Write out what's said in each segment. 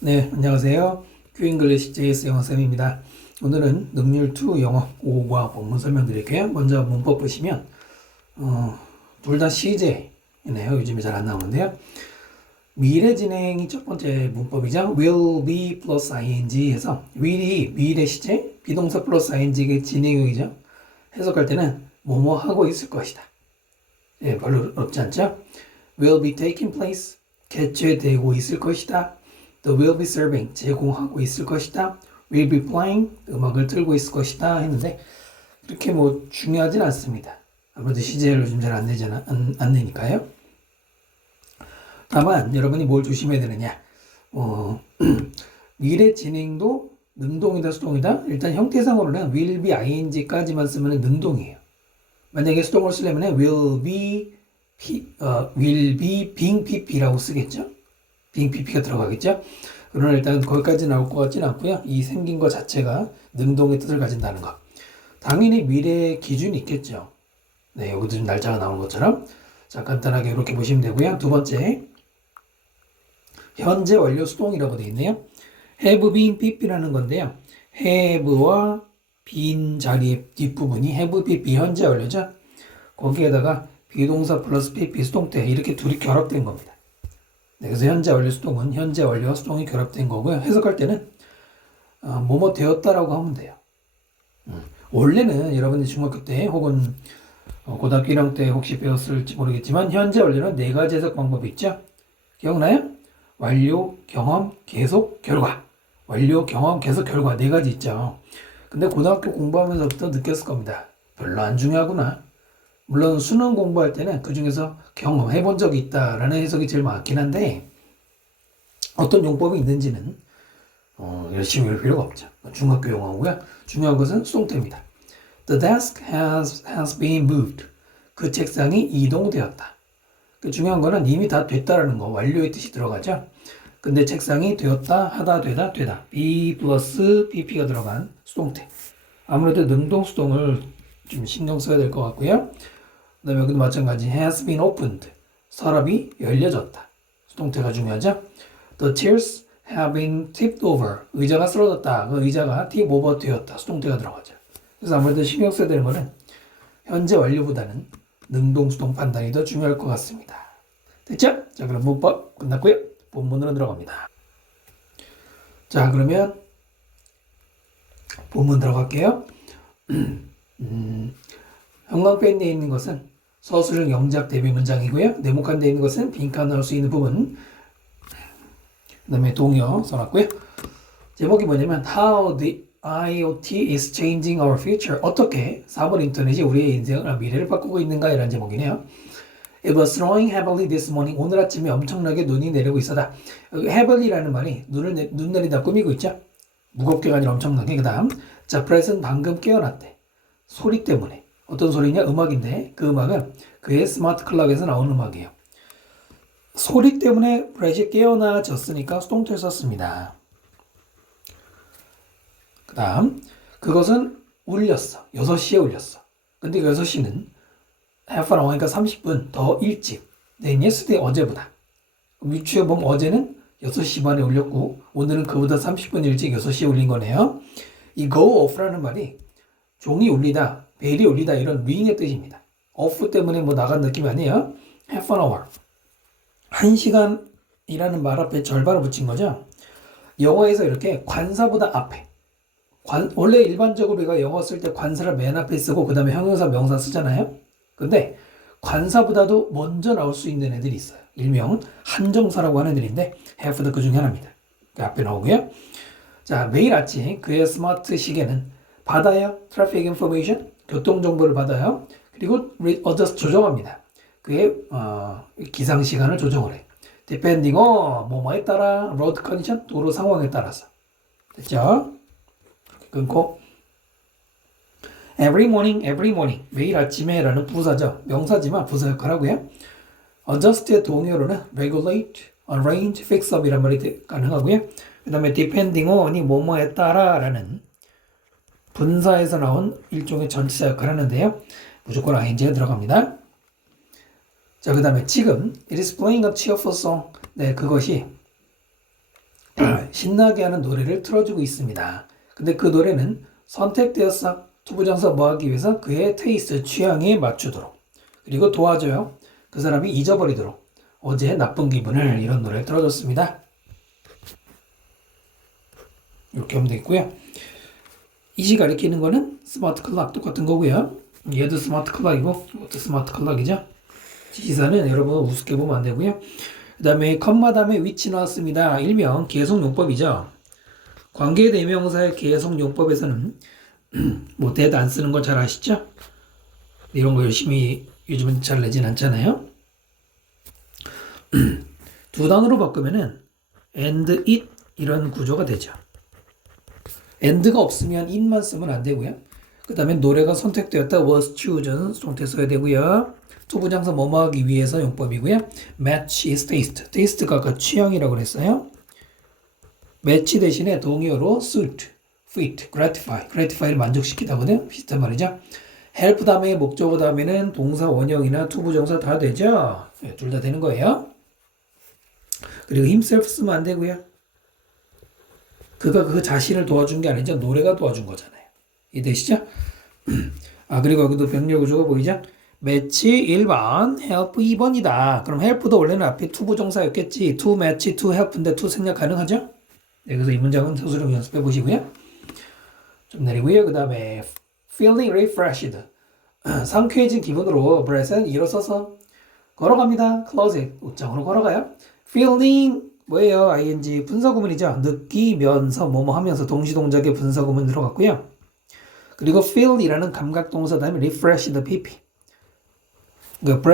네, 안녕하세요. 큐잉글리시 JS 영어쌤입니다. 오늘은 능률 2 영어 5과 본문 설명드릴게요. 먼저 문법 보시면 둘 다 시제이네요. 요즘에 잘 안 나오는데요. 미래 진행이 첫 번째 문법이죠. will be plus ing 해서 will이 미래 시제, 비동사 플러스 ing의 진행형이죠. 해석할 때는 뭐뭐 하고 있을 것이다. 예, 별로 어렵지 않죠? will be taking place, 개최되고 있을 것이다. The will be serving, 제공하고 있을 것이다. will be playing, 음악을 틀고 있을 것이다 했는데 그렇게 뭐 중요하진 않습니다. 아무래도 시제를 요즘 잘 안 내니까요. 다만 여러분이 뭘 조심해야 되느냐. 미래 진행도 능동이다 수동이다. 일단 형태상으로는 will be ing까지만 쓰면 능동이에요. 만약에 수동을 쓰려면 will be being pp라고 쓰겠죠. being pp가 들어가겠죠. 그러나 일단 거기까지 나올 것 같지는 않고요. 이 생긴 것 자체가 능동의 뜻을 가진다는 것. 당연히 미래의 기준이 있겠죠. 네, 여기도 좀 날짜가 나오는 것처럼. 자, 간단하게 이렇게 보시면 되고요. 두 번째, 현재 완료 수동이라고 되어 있네요. have been pp라는 건데요. have와 빈 자리의 뒷부분이 have pp 현재 완료죠. 거기에다가 비동사 플러스 pp 수동태 이렇게 둘이 결합된 겁니다. 네, 그래서 현재 완료 수동은 현재 완료와 수동이 결합된 거고요. 해석할 때는 뭐뭐 되었다라고 하면 돼요. 원래는 여러분이 중학교 때 혹은 고등학교 1학년 때 혹시 배웠을지 모르겠지만 현재 완료는 네 가지 해석 방법이 있죠. 기억나요? 완료, 경험, 계속, 결과. 완료, 경험, 계속, 결과 네 가지 있죠. 근데 고등학교 공부하면서부터 느꼈을 겁니다. 별로 안 중요하구나. 물론 수능 공부할 때는 그 중에서 경험해본 적이 있다라는 해석이 제일 많긴 한데 어떤 용법이 있는지는 열심히 할 필요가 없죠. 중학교 용어고요. 중요한 것은 수동태입니다. The desk has been moved. 그 책상이 이동되었다. 그 중요한 거는 이미 다 됐다라는 거, 완료의 뜻이 들어가죠. 근데 책상이 되었다, 하다, 되다, 되다. be 플러스 pp가 들어간 수동태. 아무래도 능동 수동을 좀 신경 써야 될 것 같고요. 그 다음에 여기도 마찬가지 has been opened. 서랍이 열려졌다. 수동태가 중요하죠. The chairs have been tipped over. 의자가 쓰러졌다. 그 의자가 tip over 되었다. 수동태가 들어가죠. 그래서 아무래도 신경 써야 되는 거는 현재 완료보다는 능동 수동 판단이 더 중요할 것 같습니다. 됐죠? 자, 그럼 문법 끝났고요. 본문으로 들어갑니다. 자, 그러면 본문 들어갈게요. 형광펜에 있는 것은 서술형 영작 대비 문장이고요. 네모칸 되어 있는 것은 빈칸 넣을 수 있는 부분. 그 다음에 동요 써놨고요. 제목이 뭐냐면 How the IoT is changing our future. 어떻게 4번 인터넷이 우리의 인생을 미래를 바꾸고 있는가 이런 제목이네요. It was snowing heavily this morning. 오늘 아침에 엄청나게 눈이 내리고 있었다. heavily라는 말이 눈 내린다 꾸미고 있죠. 무겁게가 아니라 엄청나게. 그 다음 자, 프렛은 방금 깨어났대. 소리 때문에. 어떤 소리냐? 음악인데 그 음악은 그의 스마트 클락에서 나오는 음악이에요. 소리 때문에 프렛이 깨어나졌으니까 수동태를 썼습니다. 그 다음 그것은 울렸어. 6시에 울렸어. 근데 그 6시는 half an hour, 그러니까 30분 더 일찍. than yesterday, 어제보다. 위치에 보면 어제는 6시 반에 울렸고 오늘은 그보다 30분 일찍 6시에 울린 거네요. 이 go off라는 말이 종이 울리다, 벨이 울리다 이런 ring의 뜻입니다. off 때문에 뭐 나간 느낌이 아니에요. half an hour. 1시간이라는 말 앞에 절반을 붙인 거죠. 영어에서 이렇게 관사보다 앞에. 원래 일반적으로 우리가 영어 쓸 때 관사를 맨 앞에 쓰고 그 다음에 형용사 명사 쓰잖아요. 근데 관사보다도 먼저 나올 수 있는 애들이 있어요. 일명 한정사라고 하는 애들인데 have도 그 중에 하나입니다. 그 앞에 나오고요. 자, 매일 아침 그의 스마트 시계는 받아요. traffic information, 교통정보를 받아요. 그리고 adjust, 조정합니다. 그의 기상 시간을 조정을 해. depending on 뭐뭐에 따라 road condition, 도로 상황에 따라서. 됐죠? 끊고 every morning 매일 아침에 라는 부사죠. 명사지만 부사 역할 하고요. adjust의 동요로는 regulate, arrange, fix up 이란 말이 가능하고요. 그 다음에 depending on이 뭐뭐에 따라 라는 분사에서 나온 일종의 전치사 역할을 하는데요. 무조건 ing가 들어갑니다. 자, 그 다음에 지금 it is playing a cheerful song. 네, 그것이 신나게 하는 노래를 틀어주고 있습니다. 근데 그 노래는 선택되었어. 투부정사 뭐 하기 위해서 그의 테이스트 취향에 맞추도록. 그리고 도와줘요. 그 사람이 잊어버리도록. 어제 나쁜 기분을 이런 노래를 틀어줬습니다. 이렇게 하면 되겠고요. 이시 가리키는 거는 스마트 클락 똑같은 거고요. 얘도 스마트 클락이고 이것도 스마트 클락이죠. 지시사는 여러분 우습게 보면 안 되고요. 그 다음에 컴마 다음에 위치 나왔습니다. 일명 계속용법이죠. 관계대명사의 계속용법에서는 뭐 that 안 쓰는 거 잘 아시죠? 이런 거 열심히 요즘은 잘 내진 않잖아요. 두 단어로 바꾸면은 and it 이런 구조가 되죠. and가 없으면 it만 쓰면 안 되고요. 그 다음에 노래가 선택되었다 was chosen 수동태 써야 되고요. 투부정사 뭐뭐 하기 위해서 용법이고요. match is taste. taste가 아까 취향이라고 그랬어요. match 대신에 동의어로 suit, fit, gratify. gratify를 만족시키다거든. 비슷한 말이죠. help 다음에 목적어 다음에는 동사 원형이나 투부정사 다 되죠. 네, 둘 다 되는 거예요. 그리고 himself 쓰면 안 되고요. 그가 그 자신을 도와준 게 아니죠. 노래가 도와준 거잖아요. 이해되시죠? 그리고 여기도 병렬 구조가 보이죠? match 1번, help 2번이다. 그럼 help도 원래는 앞에 투부정사였겠지. to match, to help인데 to 생략 가능하죠? 네, 그래서 이 문장은 서술형 연습해 보시고요. 좀 내리고요. 그 다음에 feeling refreshed. 상쾌해진 기분으로 브렛은 일어서서 걸어갑니다. closet. 옷장으로 걸어가요. feeling 뭐예요? ing 분사구문이죠. 느끼면서 뭐뭐 하면서 동시동작의 분사구문 들어갔고요. 그리고 feel이라는 감각동사 다음에 refreshed pp. 그러니까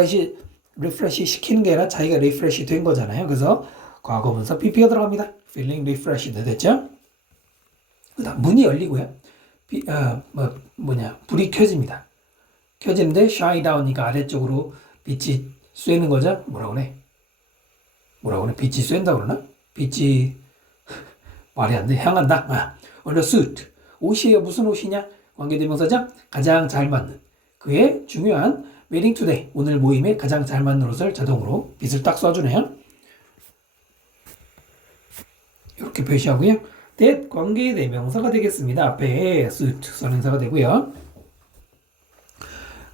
refresh 시키는 게 아니라 자기가 refresh 된 거잖아요. 그래서 과거분사 pp가 들어갑니다. feeling refreshed 됐죠? 그다음 문이 열리고요. 불이 켜집니다. 켜지는데 shine down이니까 아래쪽으로 빛이 쐬는 거죠. 뭐라고 그래? 빛이 쐰다 그러나? 빛이 말이 안 돼. 향한다. on a suit. 옷이에요. 무슨 옷이냐? 관계대명사죠. 가장 잘 맞는. 그의 중요한 meeting today. 오늘 모임에 가장 잘 맞는 옷을 자동으로 빛을 딱 쏴주네요. 이렇게 표시하고요. that 관계대명사가 되겠습니다. 앞에 suit 선행사가 되고요.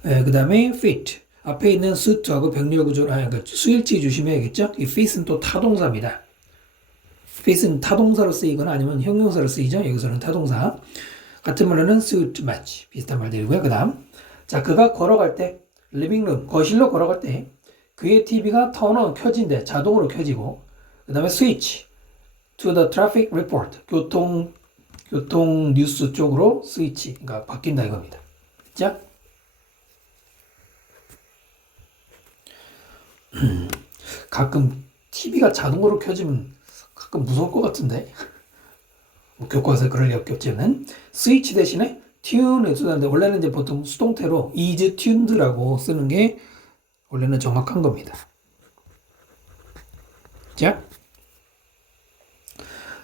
그 다음에 fit. 앞에 있는 suit하고 병렬 구조, 그러니까 수일치 조심해야겠죠? 이 fit은 또 타동사입니다. fit은 타동사로 쓰이거나 아니면 형용사로 쓰이죠? 여기서는 타동사. 같은 말로는 suit, match. 비슷한 말들이고요. 그 다음. 자, 그가 걸어갈 때, living room, 거실로 걸어갈 때, 그의 TV가 turn on, 켜진대. 자동으로 켜지고. 그 다음에 switch to the traffic report. 교통 뉴스 쪽으로 스위치. 그러니까 바뀐다 이겁니다. 자. 가끔 TV가 자동으로 켜지면 가끔 무서울 것 같은데 교과서에 그럴 리 없겠지만 스위치 대신에 튜는 쓰는데 원래는 이제 보통 수동태로 is tuned라고 쓰는 게 원래는 정확한 겁니다. 자,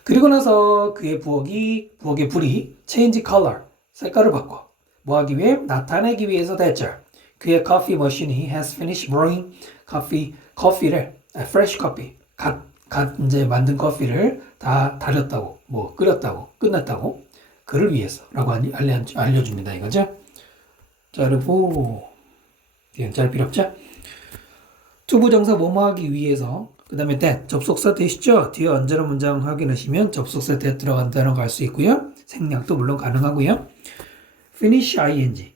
그리고 나서 그의 부엌의 불이 change color 색깔을 바꿔 뭐 하기 위해? 나타내기 위해서 됐죠. 그의 커피 머신이 has finished brewing 커피를 fresh coffee 갓 이제 만든 커피를 다 달였다고 뭐 끓였다고 끝났다고 그를 위해서라고 알려줍니다 이거죠. 자 그리고 뒤엔 짤 필요 없죠. 투부정사 뭐뭐 하기 위해서 그 다음에 that 접속사 되시죠. 뒤에 언제나 문장 확인하시면 접속사 that 들어간다는 거 알 수 있고요. 생략도 물론 가능하고요. finish ing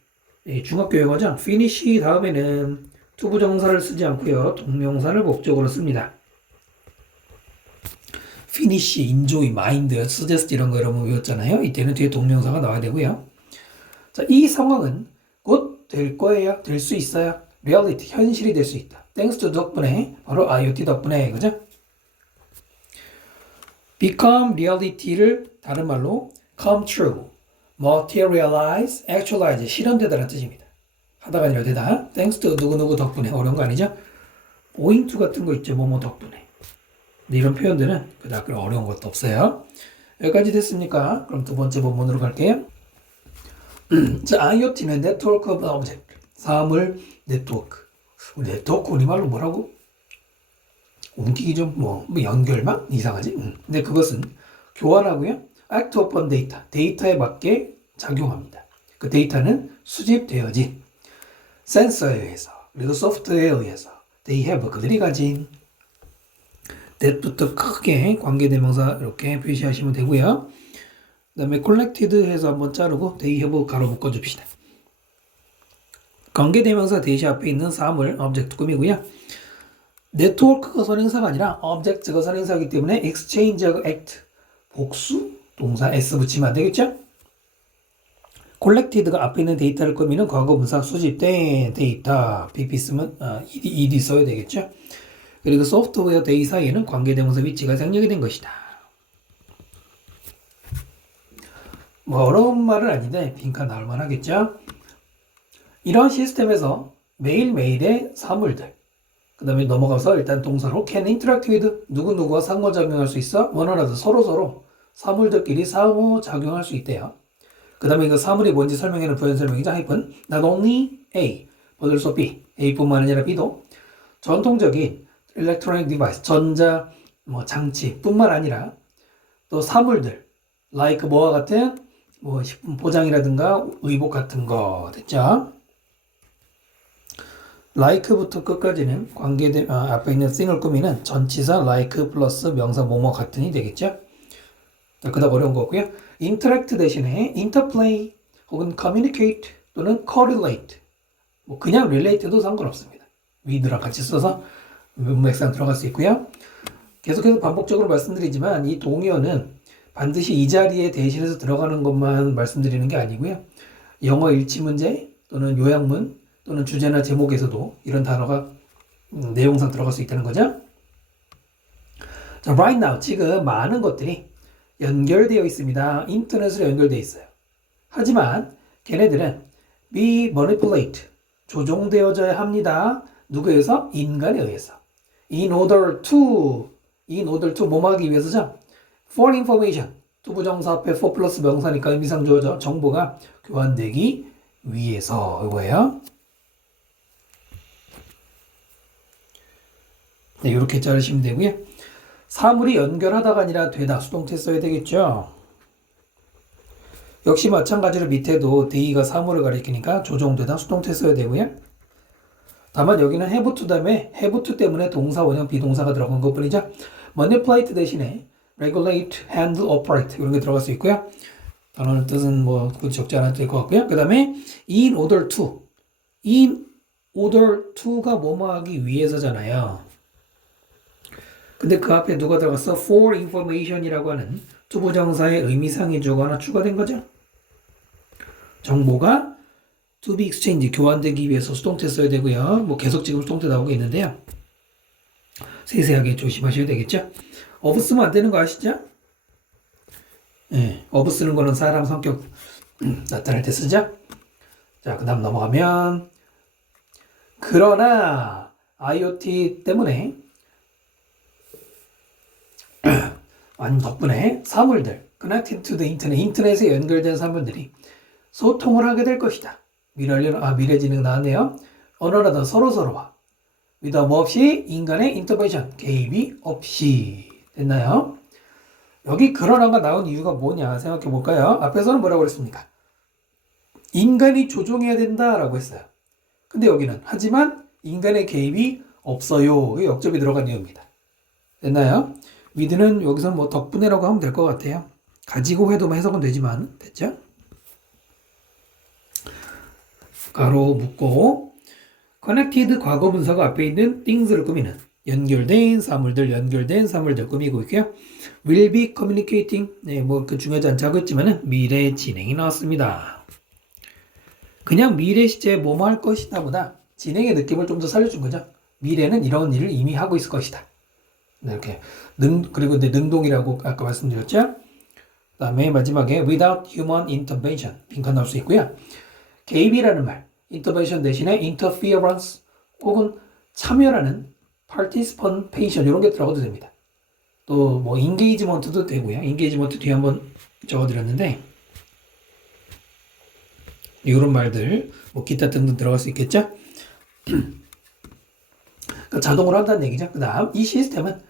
중학교 용어죠. finish 다음에는 투부정사를 쓰지 않고요. 동명사를 목적으로 씁니다. finish, enjoy, mind, suggest 이런 거 여러분 외웠잖아요. 이때는 뒤에 동명사가 나와야 되고요. 자, 이 상황은 곧 될 거예요. 될 수 있어요. reality, 현실이 될 수 있다. thanks to 덕분에, 바로 IoT 덕분에, 그죠? become reality를 다른 말로 come true, materialize, actualize, 실현되다라는 뜻입니다. 하다가 아니라 되다. thanks to 누구누구 덕분에. 어려운 거 아니죠? owing to 같은 거 있죠. 뭐뭐 덕분에. 근데 이런 표현들은 그닥 어려운 것도 없어요. 여기까지 됐습니까? 그럼 두 번째 본문으로 갈게요. 자, IoT는 Network of Object. 사물 네트워크. 네트워크 우리말로 뭐라고? 옮기기 좀 뭐 연결망 이상하지? 근데 그것은 교환하고요. act upon data, 데이터에 맞게 작용합니다. 그 데이터는 수집되어진 센서에 의해서 그리고 소프트웨어에 의해서 they have 그들이 가진 that부터 크게 관계대명사 이렇게 표시하시면 되고요. 그 다음에 collected 해서 한번 자르고 they have 가로 묶어줍시다. 관계대명사 대시 앞에 있는 사물 object 꾸미고요. 네트워크가 선행사가 아니라 object가 선행사이기 때문에 exchange하고 act 복수 동사 s 붙이면 안 되겠죠? collected가 앞에 있는 데이터를 꾸미는 과거분사 수집된 데이터 pp 쓰면 ed 써야 되겠죠? 그리고 소프트웨어 데이 사이에는 관계대명사 위치가 생략이 된 것이다. 뭐 어려운 말은 아닌데 빈칸 나올 만하겠죠? 이런 시스템에서 매일매일의 사물들 그 다음에 넘어가서 일단 동사로 can interact with 누구누구와 상호작용할 수 있어 원하라도 서로서로 사물들끼리 상호작용할 수 있대요. 그 다음에 이거 사물이 뭔지 설명하는 부연 설명이죠. 하이픈 not only A but also B A뿐만 아니라 B도 전통적인 electronic device 전자 장치 뿐만 아니라 또 사물들 like 뭐와 같은 뭐 식품 포장이라든가 의복 같은 거 됐죠? like부터 끝까지는 앞에 있는 thing을 꾸미는 전치사 like 플러스 명사 뭐뭐 같은이 되겠죠? 그다음 어려운 거고요. interact 대신에 interplay 혹은 communicate 또는 correlate 뭐 그냥 relate도 상관없습니다. with랑 같이 써서 문맥상 들어갈 수 있고요. 계속해서 반복적으로 말씀드리지만 이 동의어는 반드시 이 자리에 대신해서 들어가는 것만 말씀드리는 게 아니고요. 영어 일치 문제 또는 요약문 또는 주제나 제목에서도 이런 단어가 내용상 들어갈 수 있다는 거죠. 자, right now 지금 많은 것들이 연결되어 있습니다. 인터넷으로 연결되어 있어요. 하지만 걔네들은 be manipulate 조종되어져야 합니다. 누구에 의해서? 인간에 의해서. in order to 뭐 하기 위해서죠? for information 투부정사 앞에 for 플러스 명사니까 의미상 주어져 정보가 교환되기 위해서 이거예요. 네, 이렇게 자르시면 되고요. 사물이 연결하다가 아니라 되다 수동태 써야 되겠죠. 역시 마찬가지로 밑에도 대의가 사물을 가리키니까 조종되다 수동태 써야 되고요. 다만 여기는 have to 다음에 have to 때문에 동사 원형 비동사가 들어간 것 뿐이죠. manipulate 대신에 regulate, handle, operate 이런 게 들어갈 수 있고요. 단어는 뜻은 뭐 적지 않아도 될 것 같고요. 그 다음에 in order to가 뭐뭐 하기 위해서잖아요. 근데 그 앞에 누가 들어갔어? for information이라고 하는 투부정사의 의미상이 주거나 추가된 거죠. 정보가 to be exchanged, 교환되기 위해서 수동태 써야 되고요. 뭐 계속 지금 수동태 나오고 있는데요. 세세하게 조심하셔야 되겠죠. of 쓰면 안 되는 거 아시죠? 네, of 쓰는 거는 사람 성격 나타낼 때 쓰죠. 자, 그 다음 넘어가면 그러나 IoT 때문에 아니면 덕분에 사물들 connected to the internet, 인터넷에 연결된 사물들이 소통을 하게 될 것이다. 미래지능 나왔네요. 언어라도 서로서로와 위더 뭐 없이 인간의 인터벤션, 개입이 없이 됐나요? 여기 그러나가 나온 이유가 뭐냐 생각해 볼까요? 앞에서는 뭐라고 그랬습니까? 인간이 조종해야 된다라고 했어요. 근데 여기는 하지만 인간의 개입이 없어요. 역접이 들어간 이유입니다. 됐나요? 위드는 여기서 뭐 덕분에라고 하면 될 것 같아요. 가지고 해도 해석은 되지만 됐죠? 가로 묶고 connected 과거분사가 앞에 있는 things를 꾸미는 연결된 사물들 꾸미고 있고요. will be communicating 네, 뭐 그 중요하지 않다고 했지만은 미래 진행이 나왔습니다. 그냥 미래 시제에 뭐뭐 할 것이다 보다 진행의 느낌을 좀 더 살려준 거죠. 미래는 이런 일을 이미 하고 있을 것이다. 네, 이렇게 그리고 능동이라고 아까 말씀드렸죠. 그다음에 마지막에 without human intervention 빈칸 나올 수 있고요. 개입이라는 말, intervention 대신에 interference 혹은 참여라는 participation 이런 게 들어가도 됩니다. 또 뭐 engagement도 되고요. engagement 뒤에 한번 적어드렸는데 이런 말들 뭐 기타 등등 들어갈 수 있겠죠. 그 자동으로 한다는 얘기죠. 그 다음 이 시스템은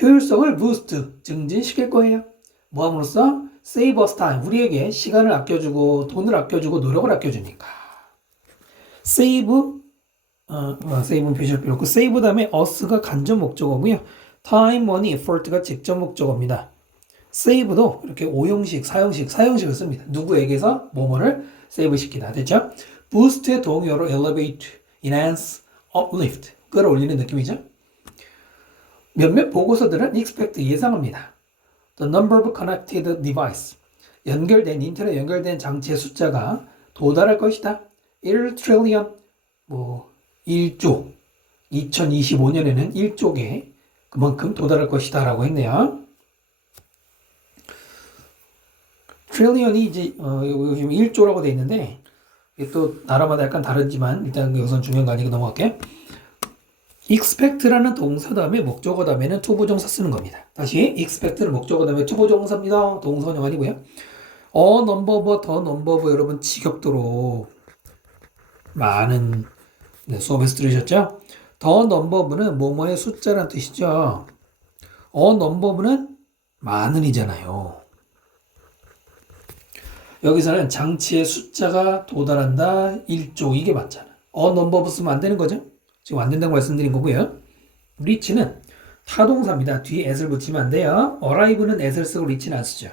효율성을 부스트, 증진시킬 거예요. 뭐 함으로써? save us time, 우리에게 시간을 아껴주고 돈을 아껴주고 노력을 아껴주니까. save는 표시할 필요 없고 save 다음에 us가 간접 목적어고요. time, money, effort가 직접 목적어입니다. save도 이렇게 오형식, 사형식을 씁니다. 누구에게서 뭐뭐를 save 시키다. 됐죠? boost의 동의어로 elevate, enhance, uplift, 끌어올리는 느낌이죠. 몇몇 보고서들은 expect, 예상합니다. The number of connected device, 인터넷 연결된 장치의 숫자가 도달할 것이다. 1 trillion, 1조, 2025년에는 1조에 그만큼 도달할 것이다 라고 했네요. 트릴리언이 이제 지금 1조라고 돼 있는데 이게 또 나라마다 약간 다르지만 일단 여기선 중요한 거 아니니까 넘어갈게. expect라는 동사 다음에 목적어 다음에는 투부정사 쓰는 겁니다. 다시 expect는 목적어 다음에 투부정사입니다. 동사원형 아니고요. number of, the number of, 여러분 직역도로 많은 수업에서 들으셨죠? the number of는 뭐뭐의 숫자란 뜻이죠. number of는 많은이잖아요. 여기서는 장치의 숫자가 도달한다 1조, 이게 맞잖아. number of 쓰면 안 되는 거죠? 지금 안 된다고 말씀드린 거고요. reach는 타동사입니다. 뒤에 at을 붙이면 안 돼요. arrive는 at을 쓰고 reach는 안 쓰죠.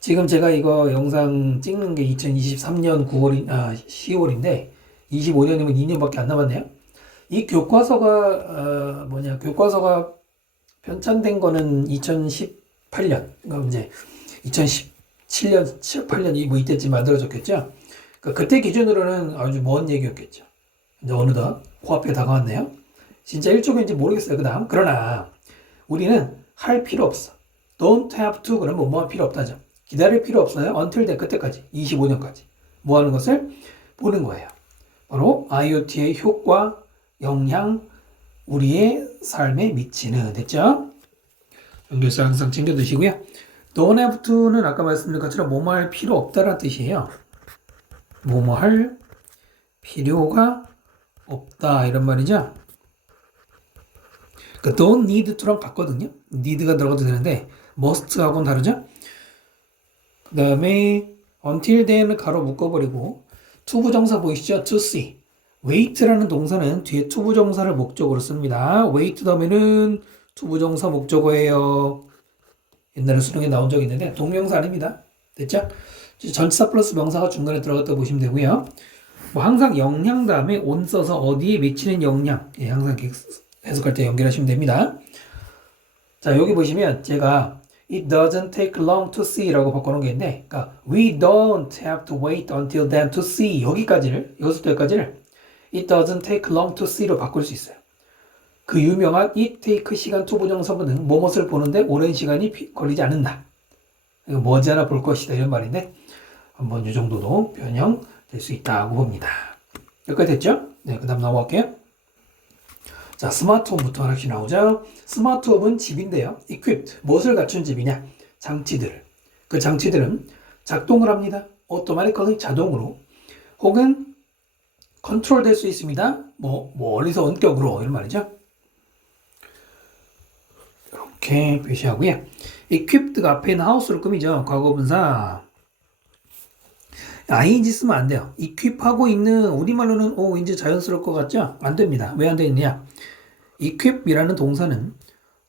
지금 제가 이거 영상 찍는 게 2023년 10월인데 25년이면 2년밖에 안 남았네요. 이 교과서가 교과서가 편찬된 거는 2018년, 그러니까 이제 2017년, 18년 뭐 이때쯤 만들어졌겠죠. 그러니까 그때 기준으로는 아주 먼 얘기였겠죠. 이제 어느덧 코앞에 다가왔네요. 진짜 일종인지 모르겠어요. 그 다음. 그러나 우리는 할 필요 없어. Don't have to 그러면 뭐 할 필요 없다죠. 기다릴 필요 없어요. Until then, 그때까지. 25년까지. 뭐 하는 것을 보는 거예요. 바로 IoT의 효과, 영향, 우리의 삶에 미치는. 됐죠? 연결사 항상 챙겨 두시고요. Don't have to는 아까 말씀드린 것처럼 뭐뭐 할 필요 없다라는 뜻이에요. 뭐뭐 할 필요가 없다 이런 말이죠. 그 don't need to랑 같거든요. need가 들어가도 되는데 must하고는 다르죠. 그 다음에 until then을 가로 묶어버리고 투부정사 보이시죠? to see. wait라는 동사는 뒤에 투부정사를 목적으로 씁니다. wait 다음에는 투부정사 목적어예요. 옛날에 수능에 나온 적이 있는데 동명사 아닙니다. 됐죠? 전치사 플러스 명사가 중간에 들어갔다 보시면 되고요. 뭐 항상 영향 다음에 on 써서 어디에 미치는 영향, 항상 해석할 때 연결하시면 됩니다. 자, 여기 보시면 제가 It doesn't take long to see 라고 바꿔놓은 게 있는데, 그러니까 We don't have to wait until then to see, 여기까지를, 여기서 여기까지를 It doesn't take long to see로 바꿀 수 있어요. 그 유명한 it take 시간 투부정사보다는 뭐뭇을 보는데 오랜 시간이 걸리지 않는다. 머지않아 볼 것이다 이런 말인데 한번 이 정도도 변형될 수 있다고 봅니다. 여기까지 됐죠? 네, 그 다음 넘어갈게요. 자, 스마트홈부터 하나씩 나오죠. 스마트홈은 집인데요. equipped, 무엇을 갖춘 집이냐? 장치들. 그 장치들은 작동을 합니다. automatically, 자동으로. 혹은 컨트롤 될 수 있습니다. 멀리서 원격으로 이런 말이죠. 이렇게 표시하고요. equipped가 앞에 있는 house를 꾸미죠. 과거분사. ing 쓰면 안 돼요. equip하고 있는 우리말로는 왠지 자연스러울 것 같죠? 안 됩니다. 왜 안 되느냐? equip이라는 동사는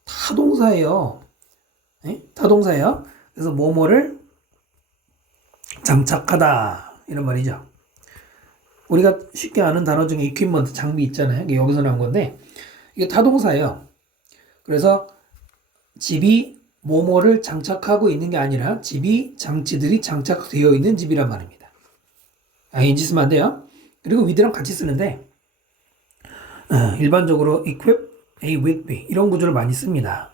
타동사예요. 네? 타동사예요. 그래서 뭐뭐를 장착하다 이런 말이죠. 우리가 쉽게 아는 단어 중에 equipment, 장비 있잖아요. 이게 여기서 나온 건데 이게 타동사예요. 그래서 집이 뭐뭐를 장착하고 있는 게 아니라 집이 장치들이 장착되어 있는 집이란 말입니다. ing 쓰면 안 돼요. 그리고 with랑 같이 쓰는데 일반적으로 equip A with B 이런 구조를 많이 씁니다.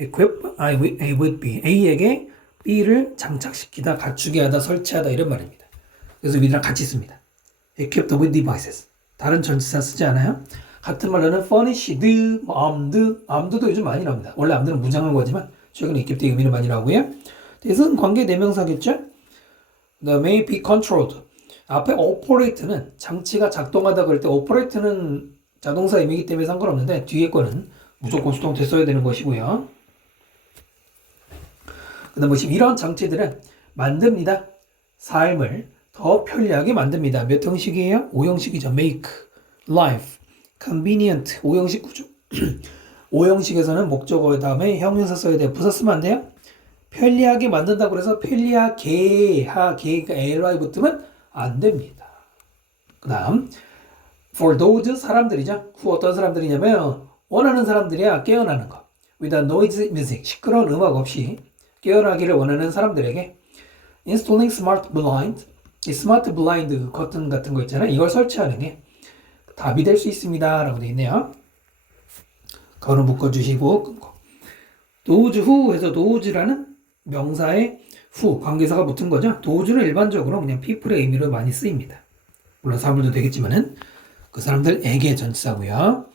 equip A with B, A에게 B를 장착시키다, 갖추게 하다, 설치하다 이런 말입니다. 그래서 with랑 같이 씁니다. equipped with devices. 다른 전치사 쓰지 않아요. 같은 말로는 furnished, armed도 요즘 많이 나옵니다. 원래 armed는 무장한 거지만 최근에 equipped 의미는 많이 나오고요. 대선 관계 대명사겠죠. 그 다음에 be controlled. 앞에 operate는 장치가 작동하다 그럴 때 operate는 자동사 의미이기 때문에 상관없는데 뒤에 거는 무조건 수동태 써야 되는 것이고요. 그 다음 보시면 이런 장치들은 만듭니다. 삶을 더 편리하게 만듭니다. 몇 형식이에요? 5형식이죠. make, life, convenient, 5형식 구조. 5형식에서는 목적어 다음에 형용사 써야 돼요. 부사 쓰면 안 돼요? 편리하게 만든다고 해서 편리하게 그러니까 ly 붙으면 안 됩니다. 그 다음 for those 사람들이죠. who 어떤 사람들이냐면 원하는 사람들이야. 깨어나는 거. without noise music 시끄러운 음악 없이 깨어나기를 원하는 사람들에게 installing smart blind 이 스마트 블라인드 커튼 같은 거 있잖아요. 이걸 설치하는 게 답이 될 수 있습니다. 라고 되어 있네요. 가로 묶어주시고 끊고 those who 해서 those라는 명사에 who 관계사가 붙은 거죠. those는 일반적으로 그냥 people의 의미로 많이 쓰입니다. 물론 사물도 되겠지만은 그 사람들에게 전치사고요.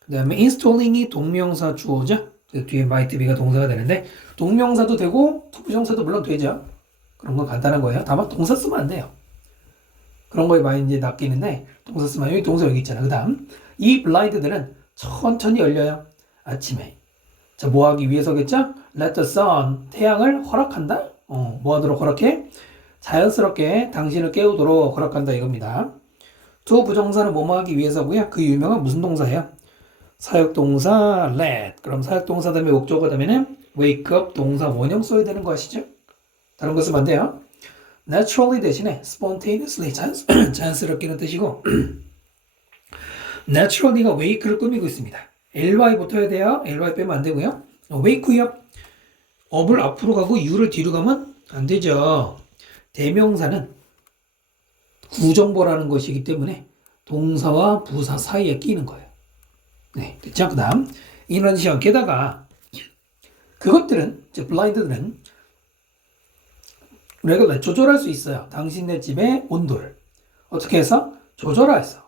그 다음에 installing이 동명사 주어죠. 뒤에 might be가 동사가 되는데 동명사도 되고 부정사도 물론 되죠. 그런 건 간단한 거예요. 다만 동사 쓰면 안 돼요. 그런 거에 많이 이제 낚이는데 동사 쓰면 여기 동사 여기 있잖아. 그 다음 이 블라인드들은 천천히 열려요. 아침에. 자, 뭐 하기 위해서겠죠? Let the sun 태양을 허락한다. 뭐 하도록 허락해? 자연스럽게 당신을 깨우도록 허락한다 이겁니다. 두 부정사는 뭐뭐 하기 위해서고요. 그 유명한 무슨 동사예요? 사역동사 let. 그럼 사역동사 다음에 목적어 다음에는 wake up 동사 원형 써야 되는 거 아시죠? 다른 거 쓰면 안 돼요. naturally 대신에 spontaneously 자연스럽게는 뜻이고 naturally가 wake를 꾸미고 있습니다. ly 붙어야 돼요. ly 빼면 안 되고요. wake요. up을 앞으로 가고 you를 뒤로 가면 안 되죠. 대명사는 구정보라는 것이기 때문에 동사와 부사 사이에 끼는 거예요. 네, 됐죠? 그 다음 인런시언 게다가 그것들은 블라인드들은 레귤러 조절할 수 있어요. 당신네 집의 온도를 어떻게 해서 조절해서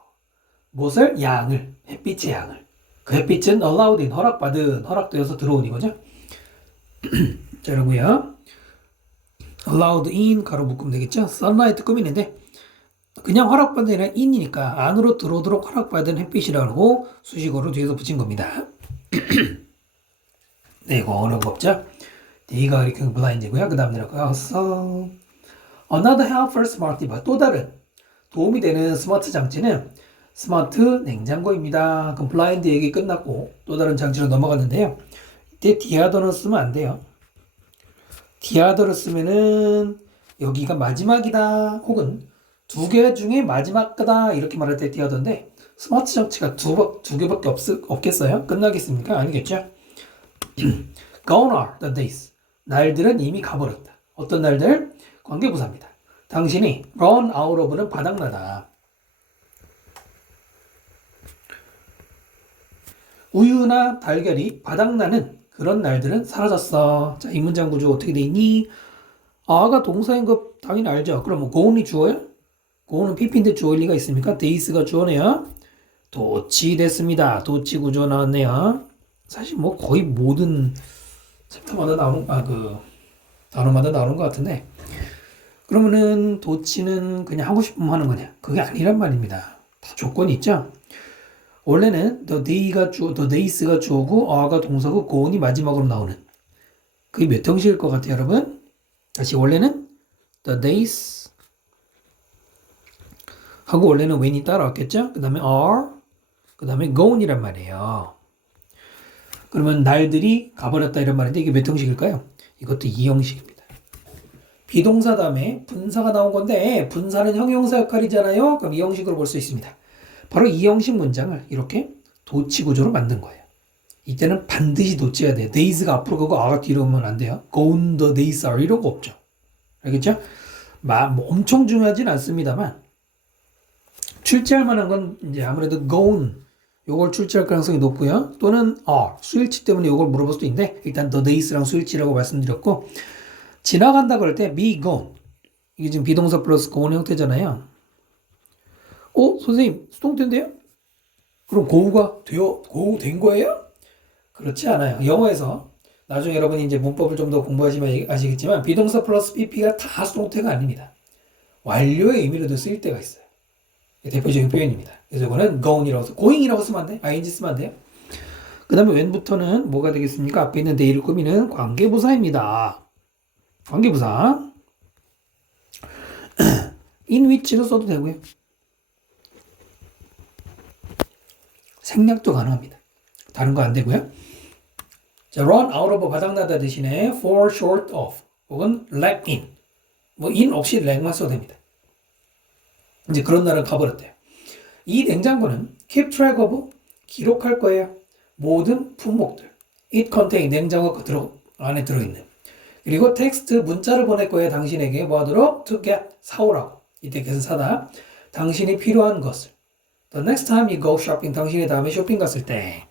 무엇을? 양을 햇빛의 양을 그 햇빛은 allowed in 허락받은 허락되어서 들어온 이거죠. 자 여러분요 allowed in 가로 묶으면 되겠죠. sunlight 꾸미는데 그냥 허락받은 게 아니라 in이니까 안으로 들어오도록 허락받은 햇빛이라고 수식어로 뒤에서 붙인 겁니다. 네 이거 어려운 거 없죠. D가 이렇게 블라인드고요. 그 다음 내려가서 another helpful smart device 또 다른 도움이 되는 스마트 장치는 스마트 냉장고입니다. 그럼 블라인드 얘기 끝났고 또 다른 장치로 넘어갔는데요. 이때 디아더를 쓰면 안 돼요. 디아더를 쓰면은 여기가 마지막이다 혹은 두 개 중에 마지막 거다 이렇게 말할 때 디아더인데 스마트 장치가 두 개밖에 없겠어요? 끝나겠습니까? 아니겠죠? Gone are the days. 날들은 이미 가버렸다. 어떤 날들? 관계부사입니다. 당신이 run out of는 바닥나다. 우유나 달걀이 바닥나는 그런 날들은 사라졌어. 자, 이 문장 구조 어떻게 돼 있니? 아가 동사인 거 당연히 알죠. 그럼 뭐 gone이 주어요? gone은 pp인데 주어일 리가 있습니까? days가 주어네요. 도치 됐습니다. 도치 구조 나왔네요. 사실 뭐 거의 모든 챕터마다 나오는 단어마다 나오는 것 같은데 그러면은 도치는 그냥 하고 싶으면 하는 거냐? 그게 아니란 말입니다. 다 조건이 있죠. 원래는 the days가 주어고 a가 동사고 gone이 마지막으로 나오는 그게 몇 형식일 것 같아요, 여러분? 다시 원래는 the days 하고 원래는 when이 따라왔겠죠? 그 다음에 are 그 다음에 gone이란 말이에요. 그러면 날들이 가버렸다 이런 말인데 이게 몇 형식일까요? 이것도 2형식입니다. 비동사 다음에 분사가 나온 건데 분사는 형용사 역할이잖아요. 그럼 2형식으로 볼 수 있습니다. 바로 2형식 문장을 이렇게 도치 구조로 만든 거예요. 이때는 반드시 도치해야 돼요. days가 앞으로 가고 a가 뒤로 오면 안 돼요. gone the days are 이런 거 없죠. 알겠죠? 뭐 엄청 중요하진 않습니다만 출제할 만한 건 이제 아무래도 gone 요걸 출제할 가능성이 높고요. 또는 수일치 때문에 요걸 물어볼 수도 있는데 일단 the days랑 수일치라고 말씀드렸고 지나간다 그럴 때 be gone 이게 지금 비동사 플러스 gone 형태잖아요. 선생님 수동태인데요? 그럼 go가 된 거예요? 그렇지 않아요. 영어에서 나중에 여러분이 이제 문법을 좀 더 공부하시면 아시겠지만 비동사 플러스 pp가 다 수동태가 아닙니다. 완료의 의미로도 쓰일 때가 있어요. 대표적인 표현입니다. 그래서 이거는 going이라고 쓰면 안 돼. ing 쓰면 안 돼요. 그 다음에 when부터는 뭐가 되겠습니까? 앞에 있는 they를 꾸미는 관계부사입니다. 관계부사. in which도 써도 되고요. 생략도 가능합니다. 다른 거 안 되고요. 자, run out of 바닥나다 대신에 fall short of 혹은 lack in 뭐 in 없이 lack만 써도 됩니다. 이제 그런 날은 가버렸대요. 이 냉장고는 keep track of 기록할 거예요. 모든 품목들. it contain 냉장고 안에 들어있는. 그리고 텍스트 문자를 보낼 거예요. 당신에게 뭐 하도록 to get 사오라고. 이때 get은 사다. 당신이 필요한 것을. The next time you go shopping 당신이 다음에 쇼핑 갔을 때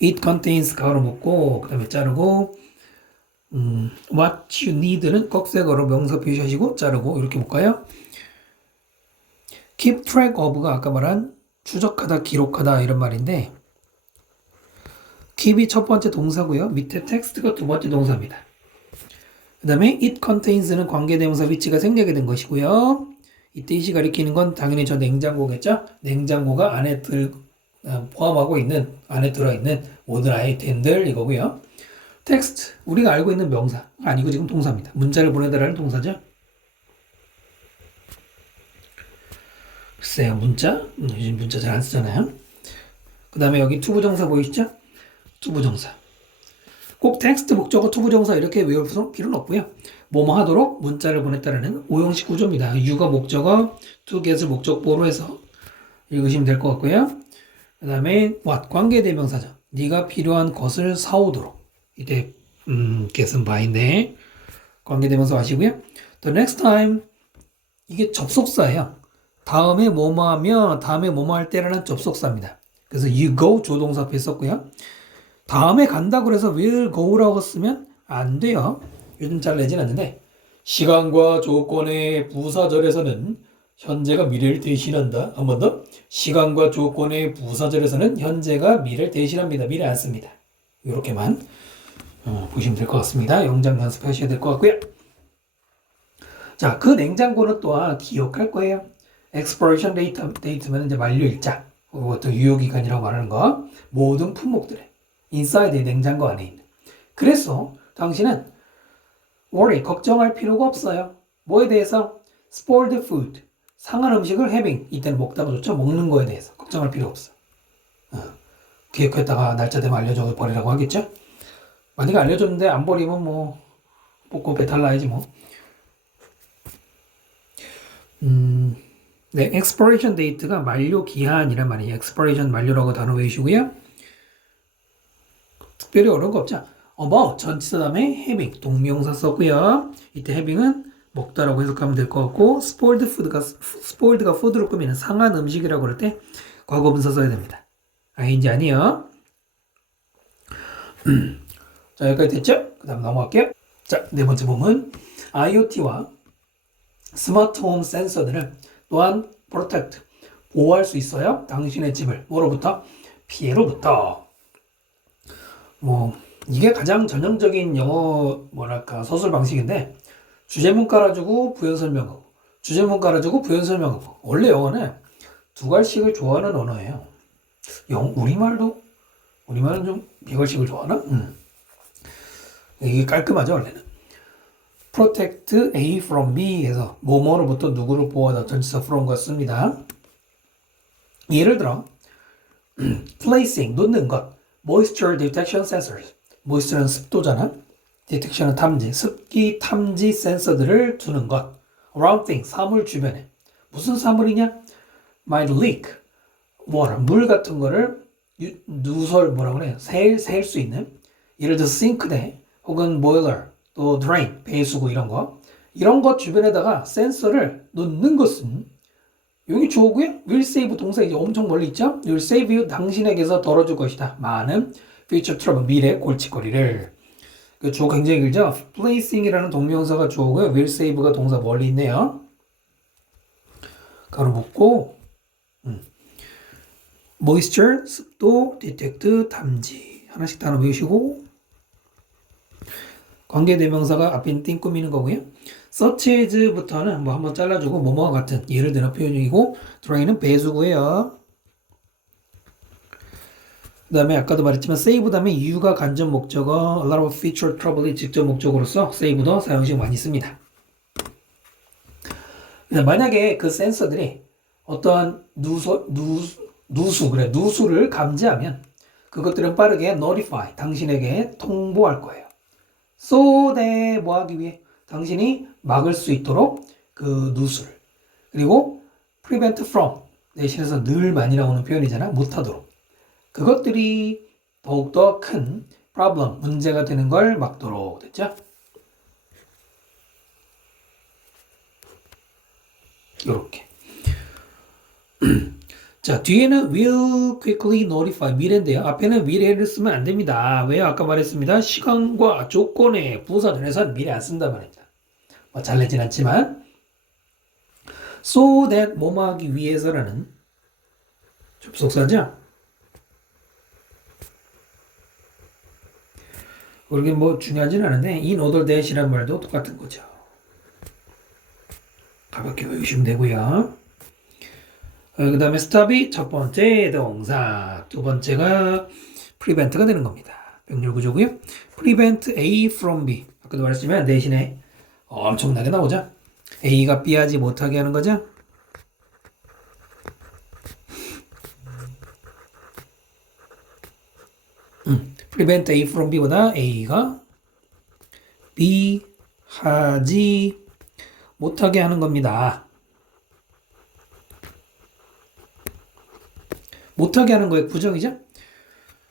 it contains 가로 묶고 그 다음에 자르고 what you need는 꺽쇠가로 명사 표시하시고 자르고 이렇게 볼까요? keep track of가 아까 말한 추적하다, 기록하다 이런 말인데 keep이 첫 번째 동사고요. 밑에 텍스트가 두 번째 동사입니다. 그 다음에 it contains는 관계대명사 위치가 생략이 된 것이고요. 이때 이시 가리키는 건 당연히 저 냉장고겠죠? 냉장고가 안에 포함하고 있는 안에 들어있는 모든 아이템들 이거고요. 텍스트 우리가 알고 있는 명사 아니고 지금 동사입니다. 문자를 보내달라는 동사죠. 글쎄요 문자 요즘 문자 잘 안 쓰잖아요. 그 다음에 여기 투부정사 보이시죠? 투부정사 꼭 텍스트 목적어 투부정사 이렇게 외울 필요는 없고요. 뭐뭐 하도록 문자를 보냈다라는 오형식 구조입니다. you가 목적어 to get을 목적보로 해서 읽으시면 될 것 같고요. 그 다음에 what 관계대명사죠. 네가 필요한 것을 사오도록 이때 get은 by인데 관계대명사 아시고요. The next time 이게 접속사예요. 다음에 뭐뭐 하면 다음에 뭐뭐 할 때라는 접속사입니다. 그래서 you go 조동사 앞에 썼고요. 다음에 간다고 그래서 will go라고 쓰면 안 돼요. 요즘 잘 내진 않는데 시간과 조건의 부사절에서는 현재가 미래를 대신한다. 한 번 더. 시간과 조건의 부사절에서는 현재가 미래를 대신합니다. 미래 안 씁니다. 이렇게만 보시면 될 것 같습니다. 영장 연습하셔야 될 것 같고요. 자, 그 냉장고는 또한 기억할 거예요. expiration date면 이제 만료일자, 어떤 유효기간이라고 말하는 거, 모든 품목들의 인사이드 냉장고 안에 있는. 그래서 당신은 worry 걱정할 필요가 없어요. 뭐에 대해서? spoiled food 상한 음식을 having 이때는 먹다가 좋죠. 먹는 거에 대해서 걱정할 필요 없어. 기획했다가 날짜 되면 알려줘 버리라고 하겠죠. 만약에 알려줬는데 안 버리면 뭐 뽑고 배탈 나야지 뭐. 네, expiration date가 만료 기한이란 말이에요. expiration 만료라고 단어 외우시고요. 특별히 어려운 거 없죠. about 전치사 다음에 having 동명사 썼고요. 이때 having은 먹다라고 해석하면 될 것 같고 spoiled가 food로 꾸미는 상한 음식이라고 그럴 때 과거분사 써야 됩니다. ing 아니에요. 자 여기까지 됐죠? 그 다음 넘어갈게요. 자 네 번째 부분 IoT와 스마트홈 센서들은 또한 protect 보호할 수 있어요. 당신의 집을 뭐로부터? 피해로부터. 뭐 이게 가장 전형적인 영어 서술 방식인데 주제문 깔아주고 부연 설명하고 주제문 깔아주고 부연 설명하고 원래 영어는 두 갈씩을 좋아하는 언어예요. 우리말은 좀 비갈식을 좋아하나? 이게 깔끔하죠 원래는. protect A from B 해서 뭐뭐로부터 누구를 보호하다 전치사 from과 씁니다. 예를 들어 placing 놓는 것 moisture detection sensors moisture는 습도잖아. detection은 탐지 습기 탐지 센서들을 두는 것 around things 사물 주변에 무슨 사물이냐 might leak water 물 같은 거를 셀 수 있는 예를 들어 싱크대 혹은 boiler 또 drain 배수구 이런 것 주변에다가 센서를 놓는 것은 여기 주어고요. will save 동사 이제 엄청 멀리 있죠. will save you 당신에게서 덜어줄 것이다. 많은 future trouble 미래 골칫거리를. 그 주어 굉장히 길죠. placing이라는 동명사가 주어고요. will save가 동사 멀리 있네요. 가로 묶고 moisture 습도 detect 탐지 하나씩 단어 외우시고 관계대명사가 앞에 띵 꾸미는 거고요. such as부터는 뭐 한번 잘라주고 뭐뭐와 같은 예를 들어 표현이고 try는 배수구예요. 그 다음에 아까도 말했지만 save 다음에 you가 간접 목적어, a lot of future trouble이 직접 목적으로서 save도 사용식 많이 씁니다. 만약에 그 센서들이 어떠한 누수를 감지하면 그것들은 빠르게 notify, 당신에게 통보할 거예요. So that 뭐 하기 위해? 당신이 막을 수 있도록 그 누수를. 그리고 prevent from, 대신해서 늘 많이 나오는 표현이잖아. 못하도록. 그것들이 더욱더 큰 problem, 문제가 되는 걸 막도록 됐죠? 요렇게. 자, 뒤에는 will quickly notify 미래인데요. 앞에는 미래를 쓰면 안 됩니다. 왜요? 아까 말했습니다. 시간과 조건의 부사를 해서 미래 안 쓴단 말입니다. 뭐 잘 내진 않지만 so that 뭐뭐 하기 위해서라는 접속사죠. 그러게 뭐 중요하진 않은데 in order that이란 말도 똑같은 거죠. 가볍게 외우시면 되고요. 그 다음에 stop이 첫 번째 동사, 두 번째가 prevent가 되는 겁니다. 병렬 구조고요. prevent A from B. 아까도 말했지만 대신에 엄청나게 나오죠. A가 B 하지 못하게 하는 거죠. prevent A from B보다 A가 B 하지 못하게 하는 겁니다. 못하게 하는 거에 부정이죠.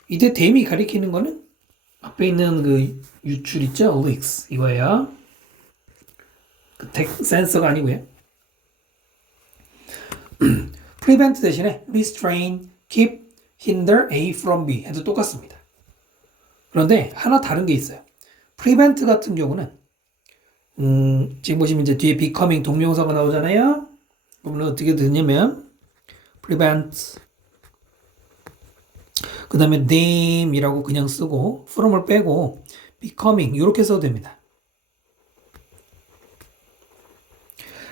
이때 댐이 가리키는 거는 앞에 있는 그 유출 있죠? leaks 이거예요. 그 센서가 아니고요. prevent 대신에 restrain, keep, hinder A from B 해도 똑같습니다. 그런데 하나 다른 게 있어요. prevent 같은 경우는 지금 보시면 이제 뒤에 becoming 동명사가 나오잖아요. 그러면 어떻게 되냐면 prevent 그 다음에 name이라고 그냥 쓰고 from을 빼고 becoming 이렇게 써도 됩니다.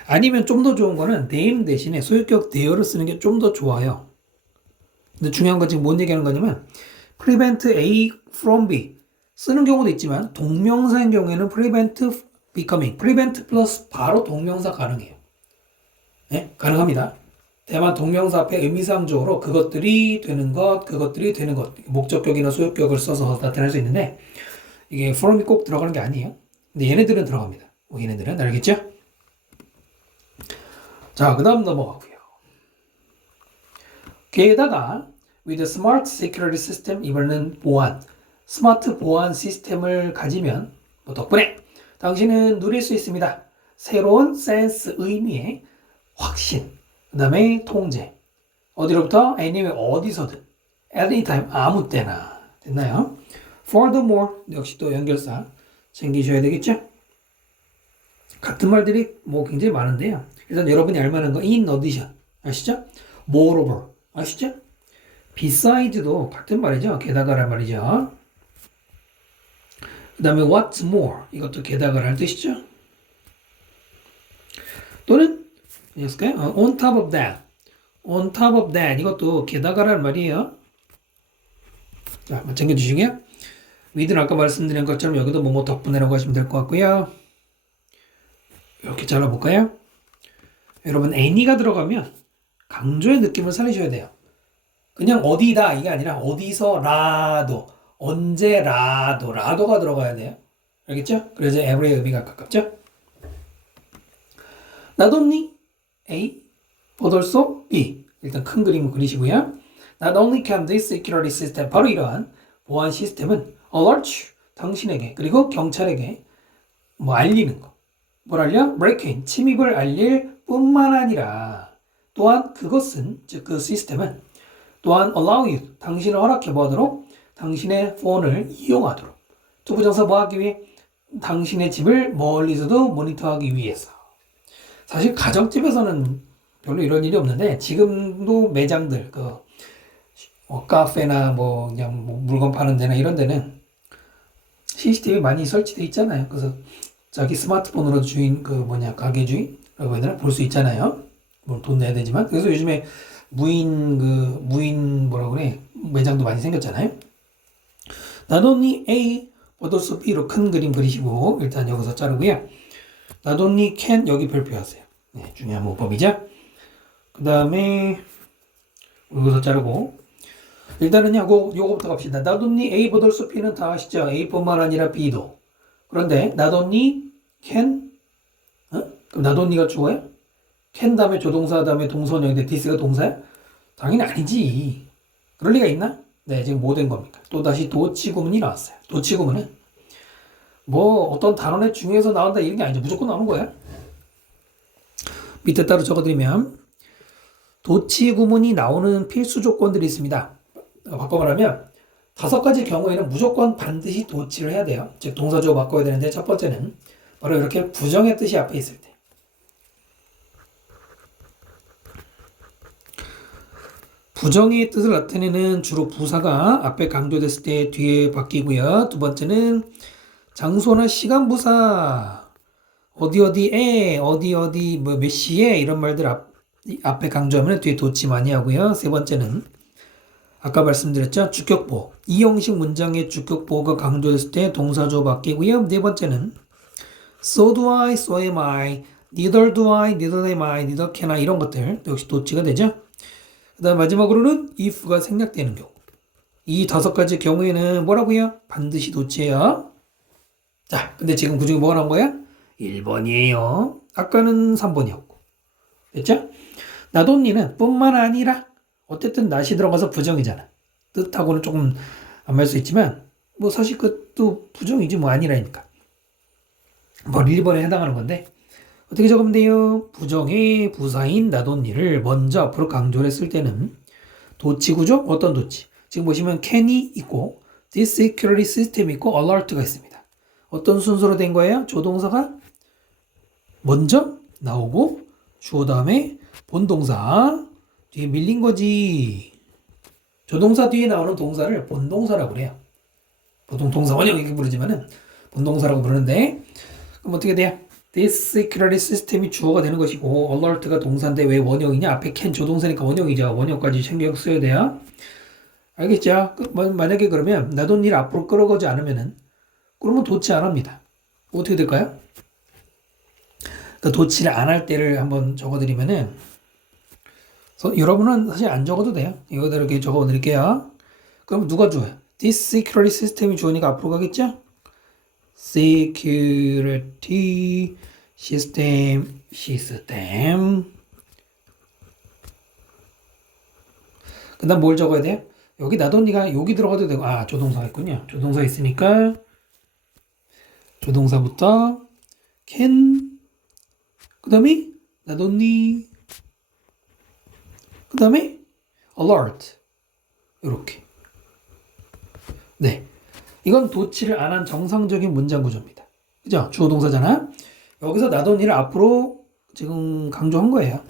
아니면 좀 더 좋은 거는 name 대신에 소유격 there를 쓰는 게 좀 더 좋아요. 근데 중요한 건 지금 뭔 얘기하는 거냐면 prevent A from B 쓰는 경우도 있지만 동명사인 경우에는 prevent becoming, prevent 플러스 바로 동명사 가능해요. 네? 가능합니다. 다만 동명사 앞에 의미상적으로 그것들이 되는 것, 목적격이나 소유격을 써서 나타낼 수 있는데 이게 from이 꼭 들어가는 게 아니에요. 근데 얘네들은 들어갑니다. 얘네들은 알겠죠? 자, 그 다음 넘어가고요. 게다가 with smart security system 이번에는 보안, 스마트 보안 시스템을 가지면 뭐 덕분에 당신은 누릴 수 있습니다. 새로운 센스, 의미의 확신, 그 다음에 통제. 어디로부터? anywhere, 어디서든. anytime, 아무 때나. 됐나요? furthermore, 역시 또 연결사 챙기셔야 되겠죠? 같은 말들이 뭐 굉장히 많은데요. 일단 여러분이 알만한 거 in addition 아시죠? moreover 아시죠? beside도 같은 말이죠. 게다가란 말이죠. 그 다음에 what's more 이것도 게다가라는 뜻이죠. 또는 on top of that, on top of that 이것도 게다가라는 말이에요. 자, 한번 챙겨주시고요. with는 아까 말씀드린 것처럼 여기도 뭐뭐 덕분에라고 하시면 될 것 같고요. 이렇게 잘라볼까요? 여러분 any가 들어가면 강조의 느낌을 살리셔야 돼요. 그냥 어디다 이게 아니라 어디서라도 언제라도 라도가 들어가야 돼요. 알겠죠? 그래서 every의 의미가 가깝죠? Not only A, but also B. 일단 큰 그림을 그리시고요. Not only can this security system, 바로 이러한 보안 시스템은 alert, 당신에게 그리고 경찰에게 뭐 알리는 거. 뭘 알려? break-in, 침입을 알릴 뿐만 아니라 또한 그것은, 즉 그 시스템은 또한 allow you, 당신을 허락해 보도록 당신의 폰을 이용하도록 투부정사 뭐 하기 위해? 당신의 집을 멀리서도 모니터하기 위해서. 사실 가정집에서는 별로 이런 일이 없는데 지금도 매장들 카페나 뭐 그냥 뭐 물건 파는 데나 이런 데는 CCTV 많이 설치돼 있잖아요. 그래서 자기 스마트폰으로 주인 가게 주인라고 해야 되나 볼 수 있잖아요. 물론 돈 내야 되지만. 그래서 요즘에 무인 뭐라 그래 매장도 많이 생겼잖아요. Not only A but also B로 큰 그림 그리시고 일단 여기서 자르고요. Not only can 여기 별표하세요. 네, 중요한 문법이죠. 그 다음에 여기서 자르고 일단은요 요거부터 갑시다. Not only A but also B는 다 아시죠? A뿐만 아니라 B도. 그런데 not only can 그럼 not only가 주어야? can 다음에 조동사 다음에 동선형인데 this가 동사야? 당연히 아니지. 그럴 리가 있나? 네, 지금 뭐 된 겁니까? 또다시 도치구문이 나왔어요. 도치구문은 뭐 어떤 단원의 중에서 나온다 이런 게 아니죠. 무조건 나오는 거야. 밑에 따로 적어드리면 도치구문이 나오는 필수 조건들이 있습니다. 바꿔 말하면 5가지 경우에는 무조건 반드시 도치를 해야 돼요. 즉 동사주어 바꿔야 되는데 첫 번째는 바로 이렇게 부정의 뜻이 앞에 있을 때. 부정의 뜻을 나타내는 주로 부사가 앞에 강조됐을 때 뒤에 바뀌고요. 두 번째는 장소나 시간 부사 어디에 어디 몇 시에 이런 말들 앞에 강조하면 뒤에 도치 많이 하고요. 세 번째는 아까 말씀드렸죠. 주격보. 이 형식 문장의 주격보가 강조됐을 때 동사주어 바뀌고요. 네 번째는 so do I, so am I, neither do I, neither am I, neither can I 이런 것들 역시 도치가 되죠. 그 다음 마지막으로는 if가 생략되는 경우. 이 5가지 경우에는 뭐라고요? 반드시 도치해요. 자, 근데 지금 그중에 뭐가 나온 거야? 1번이에요. 아까는 3번이었고. 됐죠? 나돈니는 뿐만 아니라 어쨌든 not이 들어가서 부정이잖아. 뜻하고는 조금 안 맞을 수 있지만 뭐 사실 그것도 부정이지 뭐 아니라니까. 뭐 1번에 해당하는 건데 어떻게 적으면 돼요? 부정의 부사인 나돈니를 먼저 앞으로 강조를 했을 때는 도치구조? 어떤 도치? 지금 보시면 can이 있고 this security system 있고 alert가 있습니다. 어떤 순서로 된 거예요? 조동사가 먼저 나오고 주어 다음에 본동사 뒤에 밀린 거지. 조동사 뒤에 나오는 동사를 본동사라고 그래요. 보통 동사 원형 이렇게 부르지만은 본동사라고 부르는데 그럼 어떻게 돼요? This security system이 주어가 되는 것이고 alert가 동사인데 왜 원형이냐? 앞에 can 조동사니까 원형이죠. 원형까지 신경 써야 돼요. 알겠죠? 만약에 그러면 나돈 일 앞으로 끌어가지 않으면은 그러면 도치 안 합니다. 어떻게 될까요? 그러니까 도치를 안 할 때를 한번 적어드리면은 여러분은 사실 안 적어도 돼요. 이거대로 이렇게 적어드릴게요. 그럼 누가 주어요? This security system이 주어니까 앞으로 가겠죠? security system 그 다음 뭘 적어야 돼요? 여기 나돈니가 여기 들어가도 되고 조동사 있군요. 조동사 있으니까 조동사부터 can 그 다음에 나돈니 그 다음에 alert 이렇게 네 이건 도치를 안 한 정상적인 문장 구조입니다. 그죠? 주어 동사잖아. 여기서 나돈니를 앞으로 지금 강조한 거예요.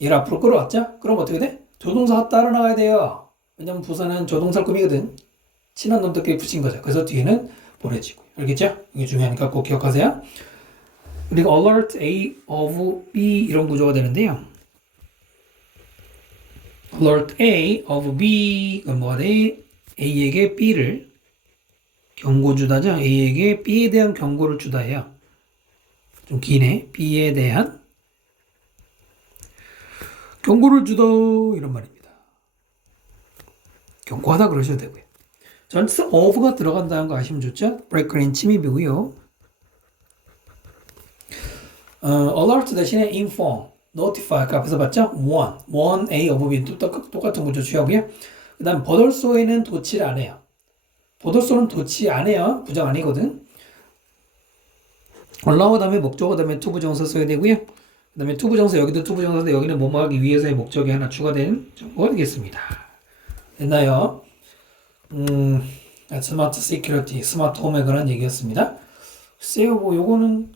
얘를 앞으로 끌어왔죠? 그럼 어떻게 돼? 조동사가 따라 나가야 돼요. 왜냐면 부사는 조동사를 꾸미거든. 친한 놈들끼리 붙인 거죠. 그래서 뒤에는 보내지고. 알겠죠? 이게 중요하니까 꼭 기억하세요. 그리고 alert A of B 이런 구조가 되는데요. alert A of B 그건 뭐가 돼? A에게 B를 경고 주다죠. A에게 B에 대한 경고를 주다예요. 좀 기네. B에 대한 경고를 주다 이런 말입니다. 경고하다 그러셔도 되고요. 전체 of가 들어간다는 거 아시면 좋죠? break는 침입이고요. alert 대신에 inform, notify 아까 앞에서 봤죠? warn A of B 똑같은 구조 취하고요. 그 다음 버덜소에는 도치를 안 해요. 버덜소는 도치 안 해요. 부정 아니거든. 올라오 다음에 목적어 다음에 투부정사 써야 되고요. 그 다음에 투부정사 여기도 투부정사인데 여기는 뭐뭐 하기 위해서의 목적이 하나 추가된 정보가 되겠습니다. 됐나요? 스마트 시큐리티, 스마트 홈에 관한 얘기였습니다. 글쎄요, 뭐 요거는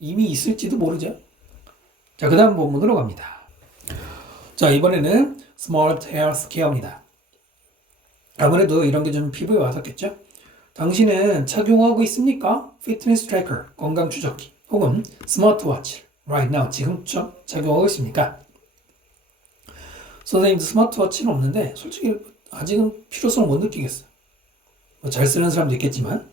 이미 있을지도 모르죠. 자, 그 다음 본문으로 갑니다. 자, 이번에는 스마트 헬스 케어입니다. 아무래도 이런 게 좀 피부에 와닿겠죠? 당신은 착용하고 있습니까? 피트니스 트래커, 건강 추적기 혹은 스마트워치 right now, 지금 착용하고 있습니까? 선생님도 스마트워치는 없는데 솔직히 아직은 필요성을 못 느끼겠어요. 잘 쓰는 사람도 있겠지만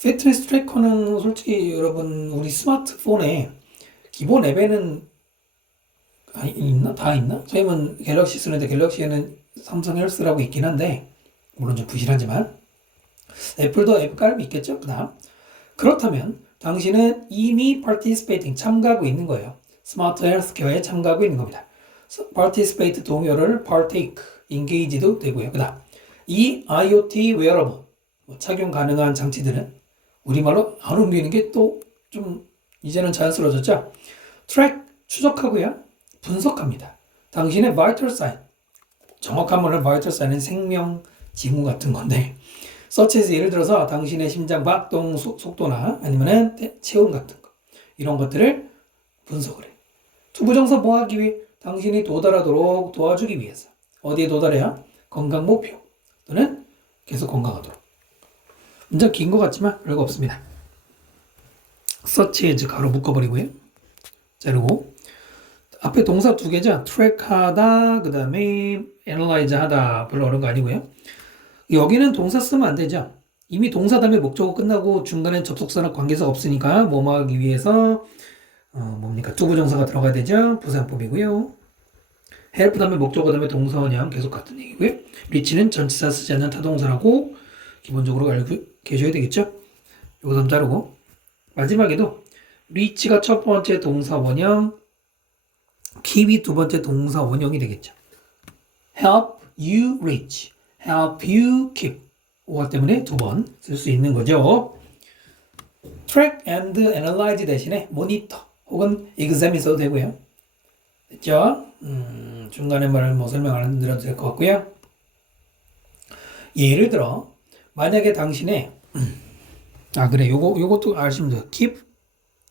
피트니스 트래커는 솔직히 여러분 우리 스마트폰에 기본 앱에는 있나? 다 있나? 저희는 갤럭시 쓰는데 갤럭시에는 삼성 헬스라고 있긴 한데 물론 좀 부실하지만 애플도 앱 깔면 있겠죠? 그렇다면 당신은 이미 participating, 참가하고 있는 거예요. 스마트 헬스케어에 참가하고 있는 겁니다. participate 동요를 partake, engage도 되고요. 이 IoT wearable, 착용 가능한 장치들은 우리말로 안 옮기는 게 또 좀 이제는 자연스러워졌죠? track, 추적하고요. 분석합니다. 당신의 vital sign, 정확한 말로 vital sign은 생명 징후 같은 건데 such as 예를 들어서 당신의 심장 박동 속도나 아니면은 체온 같은 거 이런 것들을 분석을 해. 투부정사 뭐 하기 위해? 당신이 도달하도록 도와주기 위해서. 어디에 도달해야? 건강 목표 또는 계속 건강하도록. 문장 긴 것 같지만 별거 없습니다. such as 가로 묶어버리고요. 자르고 앞에 동사 두 개죠. track하다 그 다음에 analyze 하다 별로 어려운 거 아니고요. 여기는 동사 쓰면 안 되죠. 이미 동사 다음에 목적어 끝나고 중간에 접속사나 관계사가 없으니까 뭐뭐 하기 위해서 뭡니까? 투부정사가 들어가야 되죠. 부사용법이고요. help 다음에 목적어 다음에 동사원형 계속 같은 얘기고요. reach는 전치사 쓰지 않는 타동사라고 기본적으로 알고 계셔야 되겠죠. 요거 좀 자르고 마지막에도 reach가 첫 번째 동사 원형, keep이 두 번째 동사 원형이 되겠죠. help you reach, help you keep. 5화 때문에 두 번 쓸 수 있는 거죠. track and analyze 대신에 monitor 혹은 examine 써도 되고요. 됐죠? 중간에 말을 뭐 설명 안 드려도 될 것 같고요. 예를 들어 만약에 당신의 그래 요것도 아시면 돼요. keep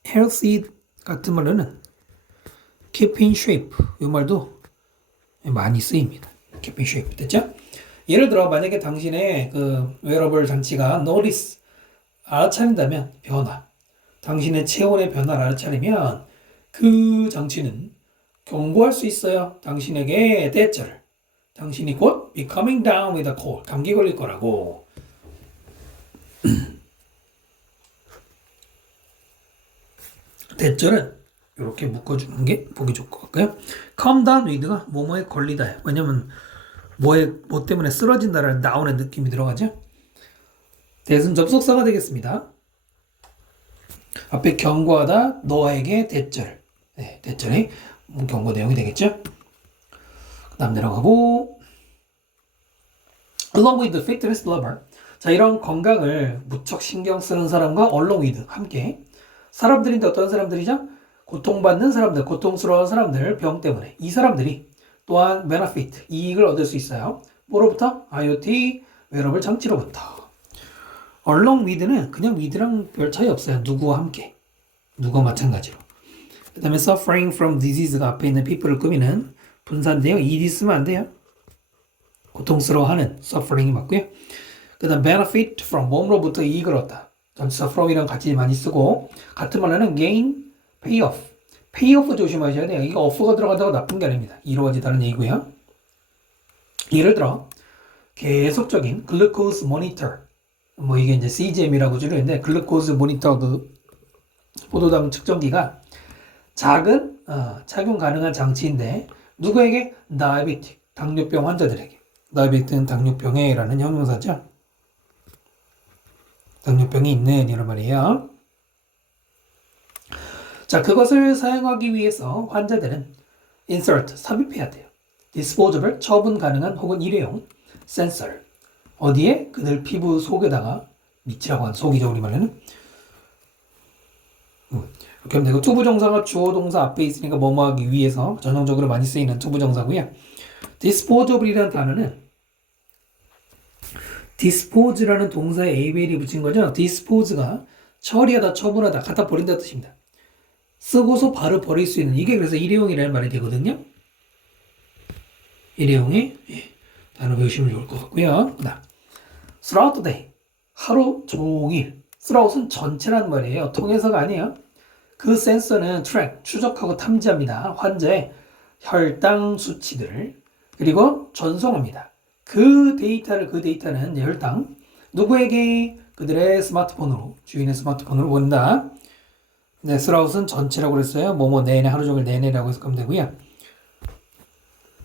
healthy 같은 말로는 keep in shape 요 말도 많이 쓰입니다. keep in shape 됐죠? 예를 들어 만약에 당신의 그 웨어러블 장치가 notice 알아차린다면 변화, 당신의 체온의 변화를 알아차리면 그 장치는 경고할 수 있어요. 당신에게 대절, 당신이 곧 be coming down with a cold, 감기 걸릴 거라고. 대절은 이렇게 묶어주는 게 보기 좋을 것 같고요. come down with가 뭐뭐에 걸리다. 왜냐면 뭐 때문에 쓰러진다라는 down의 느낌이 들어가죠. 대신 접속사가 되겠습니다. 앞에 경고하다, 너에게 대절. 네, 대절의 경고 내용이 되겠죠. 그 다음 내려가고 along with the fitness lover. 자, 이런 건강을 무척 신경 쓰는 사람과 along with, 함께. 사람들인데 어떤 사람들이죠? 고통받는 사람들, 고통스러운 사람들, 병 때문에. 이 사람들이 또한 benefit, 이익을 얻을 수 있어요. 뭐로부터? IoT, 웨어러블 장치로부터. along with는 그냥 with랑 별 차이 없어요. 누구와 함께. 누구와 마찬가지로. 그 다음에 suffering from disease가 앞에 있는 people을 꾸미는 분사인데요. ed 쓰면 안 돼요. 고통스러워하는 suffering이 맞고요. 그 다음 benefit from 몸으로부터 이익을 얻다. 전치사 from이랑 같이 많이 쓰고 같은 말로는 gain, pay off. pay off 조심하셔야 돼요. 이거 off가 들어간다고 나쁜 게 아닙니다. 이루어지다는 얘기고요. 예를 들어 계속적인 glucose monitor, 뭐 이게 이제 CGM이라고 줄이는데 글루코즈 모니터 그 포도당 측정기가 작은 착용 가능한 장치인데 누구에게? 다이아베틱, 당뇨병 환자들에게. 다이아베틱은 당뇨병에라는 형용사죠. 당뇨병이 있는 이런 말이에요. 자, 그것을 사용하기 위해서 환자들은 insert, 삽입해야 돼요. disposable, 처분 가능한 혹은 일회용 센서를 어디에? 그들 피부 속에다가 밑이라고 하는 속이죠, 우리말로는. 이렇게 하면 되고 투부정사가 주어 동사 앞에 있으니까 뭐뭐 하기 위해서 전형적으로 많이 쓰이는 투부정사고요. disposable이라는 단어는 dispose라는 동사에 abel이 붙인 거죠. dispose가 처리하다, 처분하다, 갖다 버린다 뜻입니다. 쓰고서 바로 버릴 수 있는, 이게 그래서 일회용이라는 말이 되거든요. 일회용의 단어 배우시면 좋을 것 같고요. 그다음 throughout the day, 하루 종일 throughout은 전체란 말이에요. 통해서가 아니에요. 그 센서는 트랙, 추적하고 탐지합니다. 환자의 혈당 수치들을. 그리고 전송합니다. 그 데이터는 혈당 누구에게? 그들의 스마트폰으로, 주인의 스마트폰으로 보낸다. 네, throughout은 전체라고 그랬어요. 뭐뭐 내내, 하루 종일 내내라고 해석하면 되고요.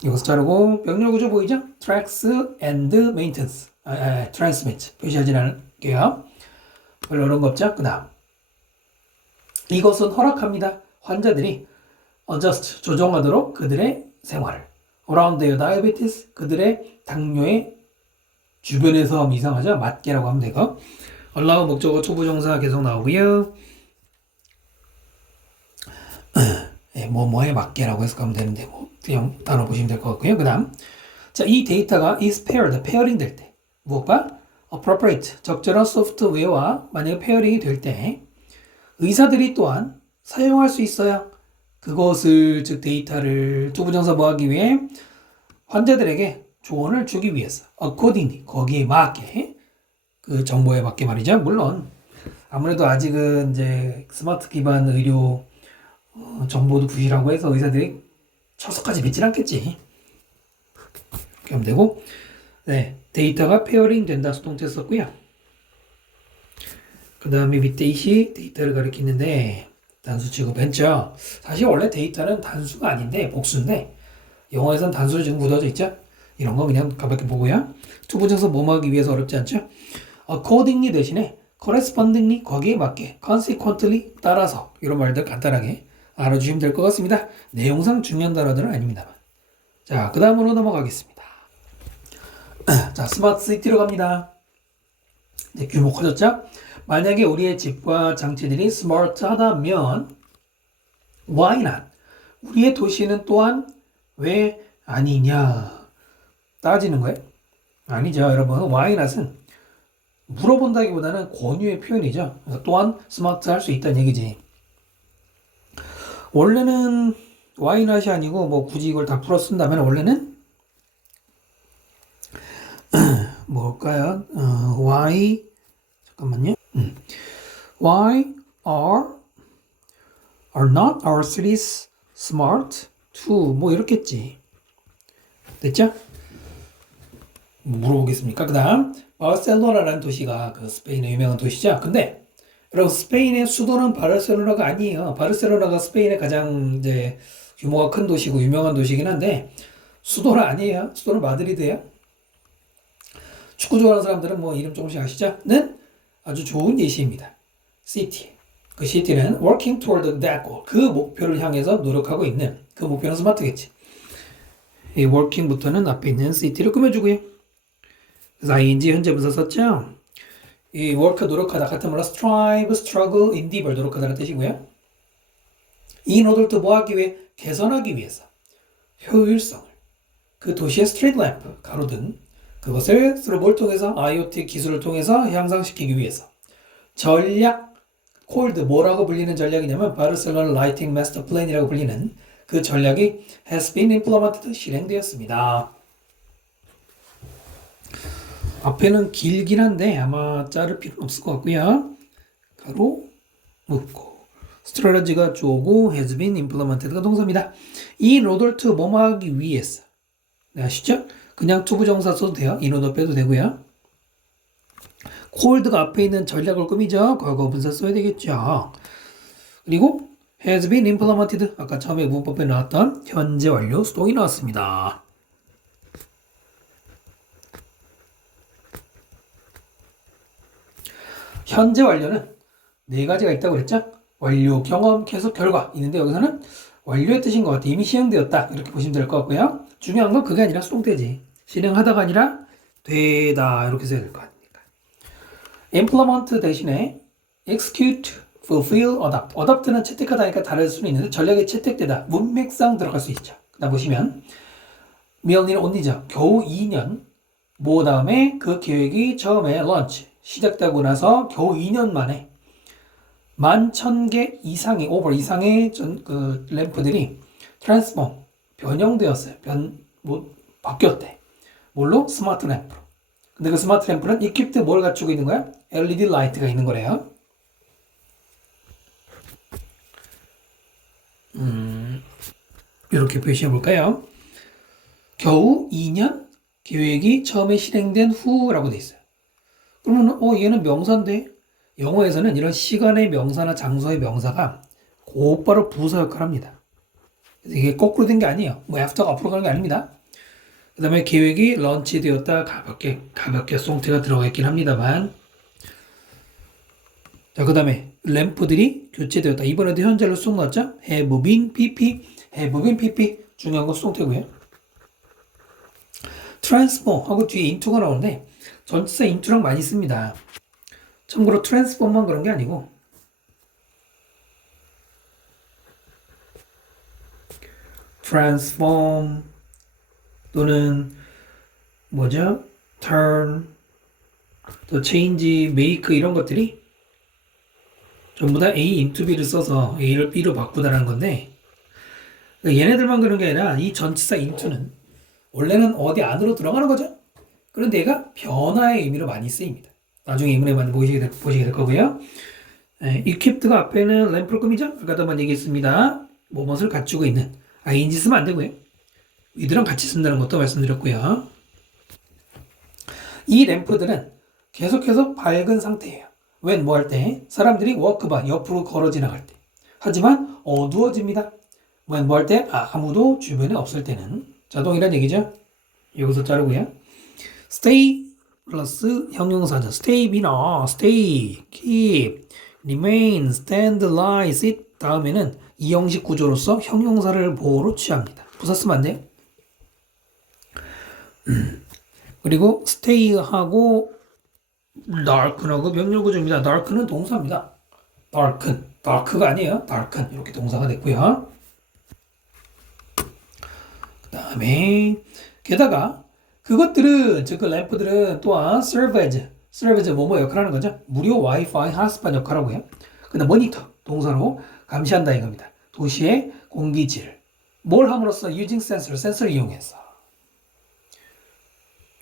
이것을 자르고 병렬 구조 보이죠? tracks and maintenance, transmit 표시하지 않을게요. 별로 어려운 거 없죠? 그 다음 이것은 허락합니다. 환자들이 adjust, 조정하도록 그들의 생활을 around their diabetes, 그들의 당뇨의 주변에서 하면 이상하죠? 맞게라고 하면 되고 allow 목적어 초부정사 계속 나오고요. 뭐뭐에 맞게라고 해석하면 되는데 뭐 그냥 단어 보시면 될 것 같고요. 그 다음 자, 이 데이터가 is paired, 페어링 될 때 무엇과? appropriate, 적절한 소프트웨어와 만약에 페어링이 될 때 의사들이 또한 사용할 수 있어요. 그것을 즉 데이터를 투부정사 뭐하기 위해? 환자들에게 조언을 주기 위해서 accordingly, 거기에 맞게 그 정보에 맞게 말이죠. 물론 아무래도 아직은 이제 스마트 기반 의료 정보도 부실하고 해서 의사들이 철석까지 믿진 않겠지. 이렇게 하면 되고, 네, 데이터가 페어링 된다 수동태 썼고요. 그 다음에 밑에 이시 데이터를 가리키는데 단수 취급했죠. 사실 원래 데이터는 단수가 아닌데 복수인데 영어에선 단수로 지금 묻어져 있죠. 이런 거 그냥 가볍게 보고요. 투부정사 뭐뭐하기 위해서 어렵지 않죠. accordingly 대신에 correspondingly 거기에 맞게, consequently 따라서 이런 말들 간단하게 알아주시면 될 것 같습니다. 내용상 중요한 단어들은 아닙니다만. 자, 그 다음으로 넘어가겠습니다. 자, 스마트 시티로 갑니다. 이제 규모 커졌죠? 만약에 우리의 집과 장치들이 스마트하다면 why not? 우리의 도시는 또한 왜 아니냐? 따지는 거예요? 아니죠, 여러분. why not은 물어본다기보다는 권유의 표현이죠. 그래서 또한 스마트할 수 있다는 얘기지. 원래는 why not이 아니고 뭐 굳이 이걸 다 풀어 쓴다면 원래는 뭘까요? why 잠깐만요. Why are not our cities smart to 뭐 이렇겠지. 됐죠? 물어보겠습니까? 그 다음 바르셀로나라는 도시가 그 스페인의 유명한 도시죠. 근데 여러분 스페인의 수도는 바르셀로나가 아니에요. 바르셀로나가 스페인의 가장 이제 규모가 큰 도시고 유명한 도시긴 한데 수도는 아니에요. 수도는 마드리드예요. 축구 좋아하는 사람들은 뭐 이름 조금씩 아시죠? 는 아주 좋은 예시입니다. city. 그 city는 working toward that goal. 그 목표를 향해서 노력하고 있는 그 목표는 스마트겠지. 이 working부터는 앞에 있는 city를 꾸며주고요. 그래서 ing 현재 분사 썼죠? 이 work 노력하다 같은 말로 strive, struggle, endeavor 노력하다는 뜻이고요. in order to 뭐 하기 위해? 개선하기 위해서 효율성을 그 도시의 스트리트 램프, 가로등 그것을 through 뭘 통해서? IoT 기술을 통해서 향상시키기 위해서 전략 콜드 뭐라고 불리는 전략이냐면 바르셀로나 라이팅 마스터 플랜이라고 불리는 그 전략이 has been implemented 실행되었습니다. 앞에는 길긴 한데 아마 자를 필요는 없을 것 같고요. 가로 묶고 스트레티지가 주어고 has been implemented가 동사입니다. in order to 뭐뭐 하기 위해서 네, 아시죠? 그냥 투부정사 써도 돼요. in order 빼도 되고요. cold가 앞에 있는 전략을 꾸미죠. 과거 분사 써야 되겠죠. 그리고 has been implemented 아까 처음에 문법에 나왔던 현재 완료 수동이 나왔습니다. 현재 완료는 네 가지가 있다고 그랬죠. 완료, 경험, 계속, 결과 있는데 여기서는 완료의 뜻인 것 같아요. 이미 시행되었다 이렇게 보시면 될 것 같고요. 중요한 건 그게 아니라 수동태지. 실행하다가 아니라 되다 이렇게 써야 될 것 같으니까. implement 대신에 execute, fulfill, adopt. adopt는 채택하다니까 다를 수는 있는데 전략에 채택되다. 문맥상 들어갈 수 있죠. 그다음 보시면 merely는 only죠. 겨우 2년 뭐 다음에 그 계획이 처음에 launch 시작되고 나서 겨우 2년 만에 11,000개 이상의 오버 이상의 그 램프들이 트랜스폼 변형되었어요. 바뀌었대. 뭘로? 스마트 램프로. 근데 그 스마트 램프는 equipped 뭘 갖추고 있는 거야? LED 라이트가 있는 거래요. 이렇게 표시해 볼까요? 겨우 2년 계획이 처음에 실행된 후라고 돼 있어요. 그러면 얘는 명사인데 영어에서는 이런 시간의 명사나 장소의 명사가 곧바로 부사 역할을 합니다. 이게 거꾸로 된 게 아니에요. 뭐 after가 앞으로 가는 게 아닙니다. 그 다음에 계획이 런치되었다 가볍게 송태가 들어가 있긴 합니다만 자, 그 다음에 램프들이 교체되었다. 이번에도 현재로 쏙 넣었죠? have been pp 중요한 건 수동태고요. transform 하고 뒤에 into가 나오는데 전치사 into랑 많이 씁니다. 참고로 transform만 그런 게 아니고 transform 또는 뭐죠? turn 또 change, make 이런 것들이 전부 다 A into B를 써서 A를 B로 바꾸다라는 건데 얘네들만 그런 게 아니라 이 전치사 into는 원래는 어디 안으로 들어가는 거죠. 그런데 얘가 변화의 의미로 많이 쓰입니다. 나중에 인문에 많이 보시게 될 거고요. equip가 앞에는 램프를 꾸미죠. 아까도 한번 얘기했습니다. 뭐뭇을 갖추고 있는 ing 쓰면 안 되고요. 위드랑 같이 쓴다는 것도 말씀드렸고요. 이 램프들은 계속해서 밝은 상태예요. when 뭐 할 때? 사람들이 walk by 옆으로 걸어 지나갈 때. 하지만 어두워집니다. when 뭐 할 때? 아무도 주변에 없을 때는. 자동이란 얘기죠. 여기서 자르고요. stay 플러스 형용사죠. stay 비나 stay, keep, remain, stand, lie, sit 다음에는 이 형식 구조로서 형용사를 보호로 취합니다. 부사 쓰면 안 돼요. 그리고 stay하고 darken하고 명령 구조입니다. darken은 동사입니다. dark가 아니에요. darken 이렇게 동사가 됐고요. 그 다음에 게다가 그것들은 즉 그 램프들은 또한 serve as 뭐뭐 역할을 하는 거죠. 무료 와이파이 핫스팟 역할하고요. 그 다음 모니터 동사로 감시한다 이겁니다. 도시의 공기질을 뭘 함으로써 using 센서를 이용해서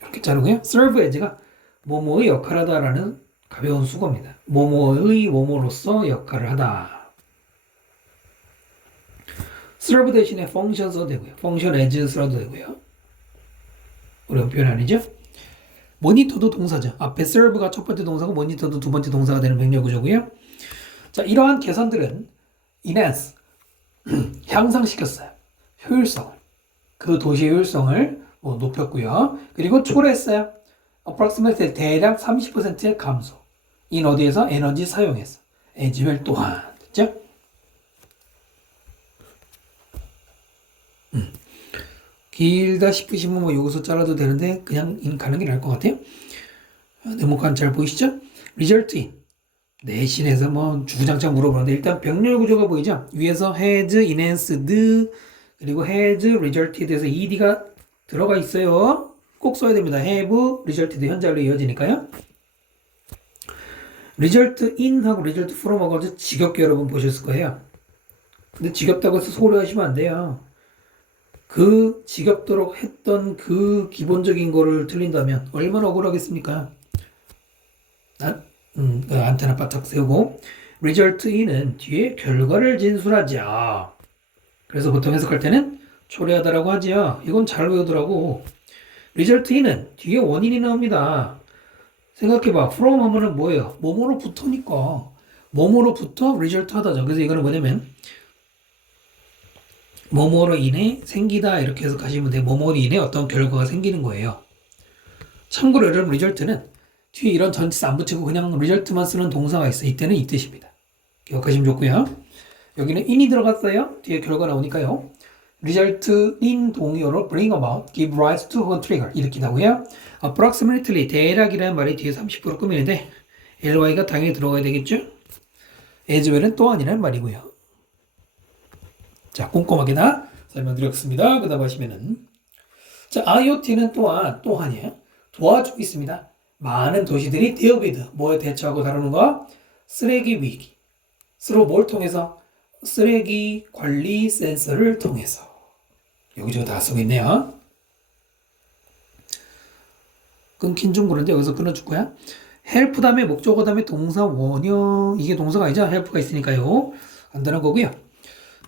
이렇게 자르고요. serve as가 뭐뭐의 역할하다라는 가벼운 수거입니다. 뭐뭐의 뭐뭐로서 역할을 하다. serve 대신에 function 써도 되고요. function as 써도 되고요. 어려운 표현 아니죠? 모니터도 동사죠. 앞에 serve가 첫 번째 동사고 모니터도 두 번째 동사가 되는 병렬 구조고요. 자, 이러한 개선들은 enhance 향상시켰어요. 효율성을. 그 도시의 효율성을 높였고요. 그리고 초래했어요. approximately 대략 30%의 감소. in 어디에서 에너지 사용해서. as well 또한. 됐죠? 길다 싶으시면 뭐 여기서 잘라도 되는데 그냥 가는 게 나을 것 같아요. 네모칸 잘 보이시죠? result in. 내신에서 뭐 주구장창 물어보는데 일단 병렬 구조가 보이죠? 위에서 has, enhanced, 그리고 has, resulted에서 ed가 들어가 있어요. 꼭 써야 됩니다. have, resulted 현재로 이어지니까요. result in하고 result from하고 아주 지겹게 여러분 보셨을 거예요. 근데 지겹다고 해서 소홀히 하시면 안 돼요. 그 지겹도록 했던 그 기본적인 거를 틀린다면 얼마나 억울하겠습니까? 안테나 바짝 세우고 result in은 뒤에 결과를 진술하죠. 그래서 보통 해석할 때는 초래하다라고 하지요. 이건 잘 외우더라고. result in은 뒤에 원인이 나옵니다. 생각해봐. from 하면은 뭐예요? 뭐뭐로부터니까. 뭐뭐로부터 result 하다죠. 그래서 이거는 뭐냐면 뭐뭐로 인해 생기다 이렇게 해석하시면 돼요. 뭐뭐로 인해 어떤 결과가 생기는 거예요. 참고로 여러분 result는 뒤에 이런 전치사 안 붙이고 그냥 result만 쓰는 동사가 있어요. 이때는 이 뜻입니다. 기억하시면 좋고요. 여기는 in이 들어갔어요. 뒤에 결과 나오니까요. result in 동의어로 bring about, give rise to 혹은 trigger 일으키다고요. approximately 대략이라는 말이 뒤에 30% 꾸미는데 ly가 당연히 들어가야 되겠죠. as well은 또한이라는 말이고요. 자, 꼼꼼하게 다 설명드렸습니다. 그 다음 하시면은 자, IoT는 또한이에요. 도와주고 있습니다. 많은 도시들이 deal with 뭐에 대처하고 다루는 거? 쓰레기 위기. 서로 뭘 통해서? 쓰레기 관리 센서를 통해서. 여기저기 다 쓰고 있네요. 끊긴 좀 그런데 여기서 끊어줄 거야. help 다음에 목적어 다음에 동사 원형 이게 동사가 아니죠. help가 있으니까요. 안 되는 거고요.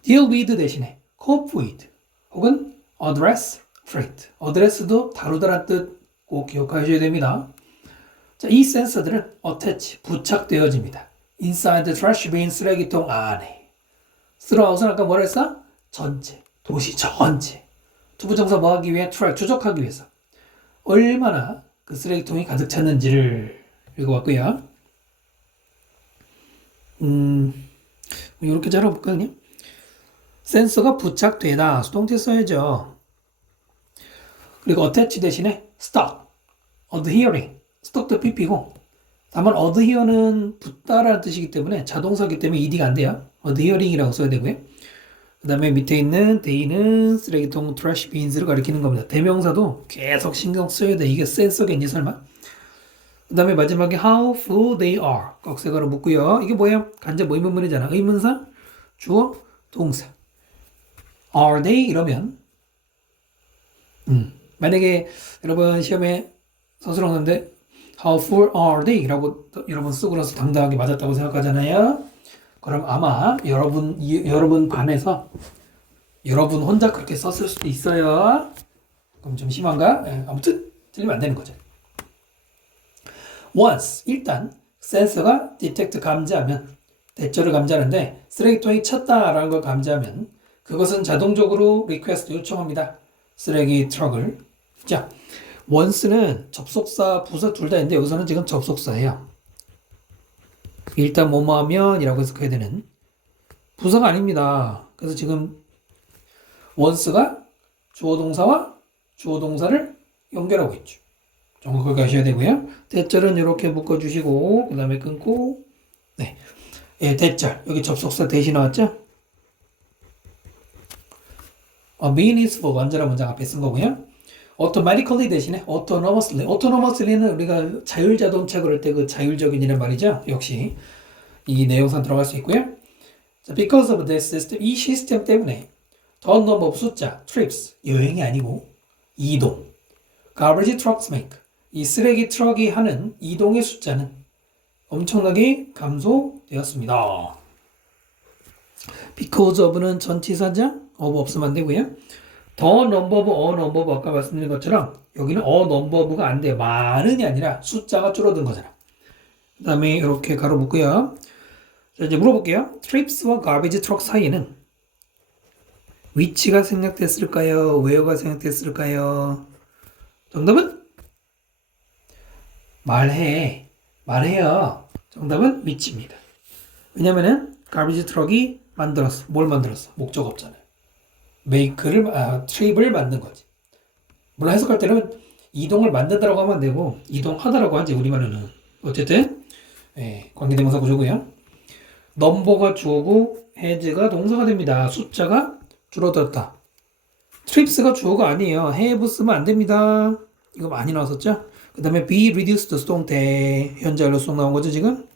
deal with 대신에 cope with 혹은 address threat. address도 다루다란 뜻 꼭 기억하셔야 됩니다. 자, 이 센서들은 attach 부착되어집니다. inside the trash bin 쓰레기통 안에. throughout은 아까 뭐라 했어? 전체, 도시 전체. 투부정사 뭐 하기 위해? track 추적하기 위해서. 얼마나 그 쓰레기통이 가득 찼는지를 읽어봤고요. 이렇게 잘라볼까 그냥? 센서가 부착되다 수동태 써야죠. 그리고 attach 대신에 stop, adhering, stop도 pp고 다만 adhere는 붙다라는 뜻이기 때문에 자동사기 때문에 ed가 안 돼요. adhering이라고 써야 되고요. 그 다음에 밑에 있는 they는 쓰레기통 trash bins를 가리키는 겁니다. 대명사도 계속 신경 써야 돼. 이게 센서겠니 설마? 그 다음에 마지막에 how full they are 꺽쇠가로 묻고요. 이게 뭐예요? 간접 의문문이잖아. 의문사, 주어, 동사. are they 이러면 만약에 여러분 시험에 서술어 오는데 how full are they? 라고 여러분 쓰고 나서 당당하게 맞았다고 생각하잖아요. 그럼 아마 여러분 반에서 여러분 혼자 그렇게 썼을 수도 있어요. 그럼 좀 심한가? 아무튼 틀리면 안 되는 거죠. once 일단 센서가 detect 감지하면 대처를 감지하는데 쓰레기통이 찼다라는 걸 감지하면 그것은 자동적으로 request 요청합니다. 쓰레기 트럭을. 자, once는 접속사, 부사 둘 다 있는데 여기서는 지금 접속사예요. 일단 뭐뭐 하면이라고 해석해야 되는 부사가 아닙니다. 그래서 지금 once가 주어 동사와 주어 동사를 연결하고 있죠. 정확하게 하셔야 되고요. 대절은 이렇게 묶어주시고 그 다음에 끊고 네, 예, 대절 여기 접속사 대신 나왔죠? mean is for 완전한 문장 앞에 쓴 거고요. automatically 대신에 autonomously. autonomously는 우리가 자율자동차 그럴 때 그 자율적인이란 말이죠. 역시 이 내용상 들어갈 수 있고요. 자, because of this system, 이 시스템 때문에 the number of 숫자, trips, 여행이 아니고 이동. garbage trucks make, 이 쓰레기 트럭이 하는 이동의 숫자는 엄청나게 감소되었습니다. because of는 전치사자, of 없으면 안 되고요. the number of, a number of 아까 말씀드린 것처럼 여기는 a number of가 안 돼요. 많은이 아니라 숫자가 줄어든 거잖아. 그 다음에 이렇게 가로 묶고요. 자, 이제 물어볼게요. trips와 garbage truck 사이에는 위치가 생략됐을까요? where가 생략됐을까요? 정답은? 말해요. 정답은 위치입니다. 왜냐면은 garbage truck이 만들었어. 뭘 만들었어? 목적 없잖아요. 트립을 만든 거지. 물론 해석할 때는 이동을 만든다라고 하면 안 되고 이동하다라고 하지 우리말로는. 어쨌든 예, 관계대명사 구조고요. 넘버가 주어고 has가 동사가 됩니다. 숫자가 줄어들었다. trips가 주어가 아니에요. have 쓰면 안 됩니다. 이거 많이 나왔었죠? 그 다음에 be reduced 수동태 현재 완료 수동 나온 거죠 지금?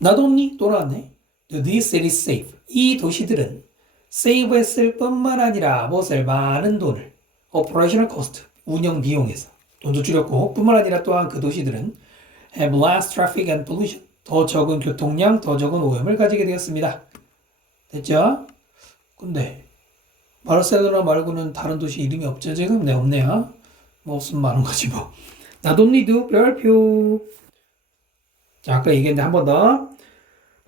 not only 또 나왔네. These cities save. 이 도시들은 save 했을 뿐만 아니라 무엇을 많은 돈을 operational cost 운영 비용에서 돈도 줄였고 뿐만 아니라 또한 그 도시들은 have less traffic and pollution 더 적은 교통량, 더 적은 오염을 가지게 되었습니다. 됐죠? 근데 바르셀로나 말고는 다른 도시 이름이 없죠 지금? 네 없네요. 뭐 없으면 많은 거지 뭐. not only do 별표. 자 아까 얘기했는데 한 번 더.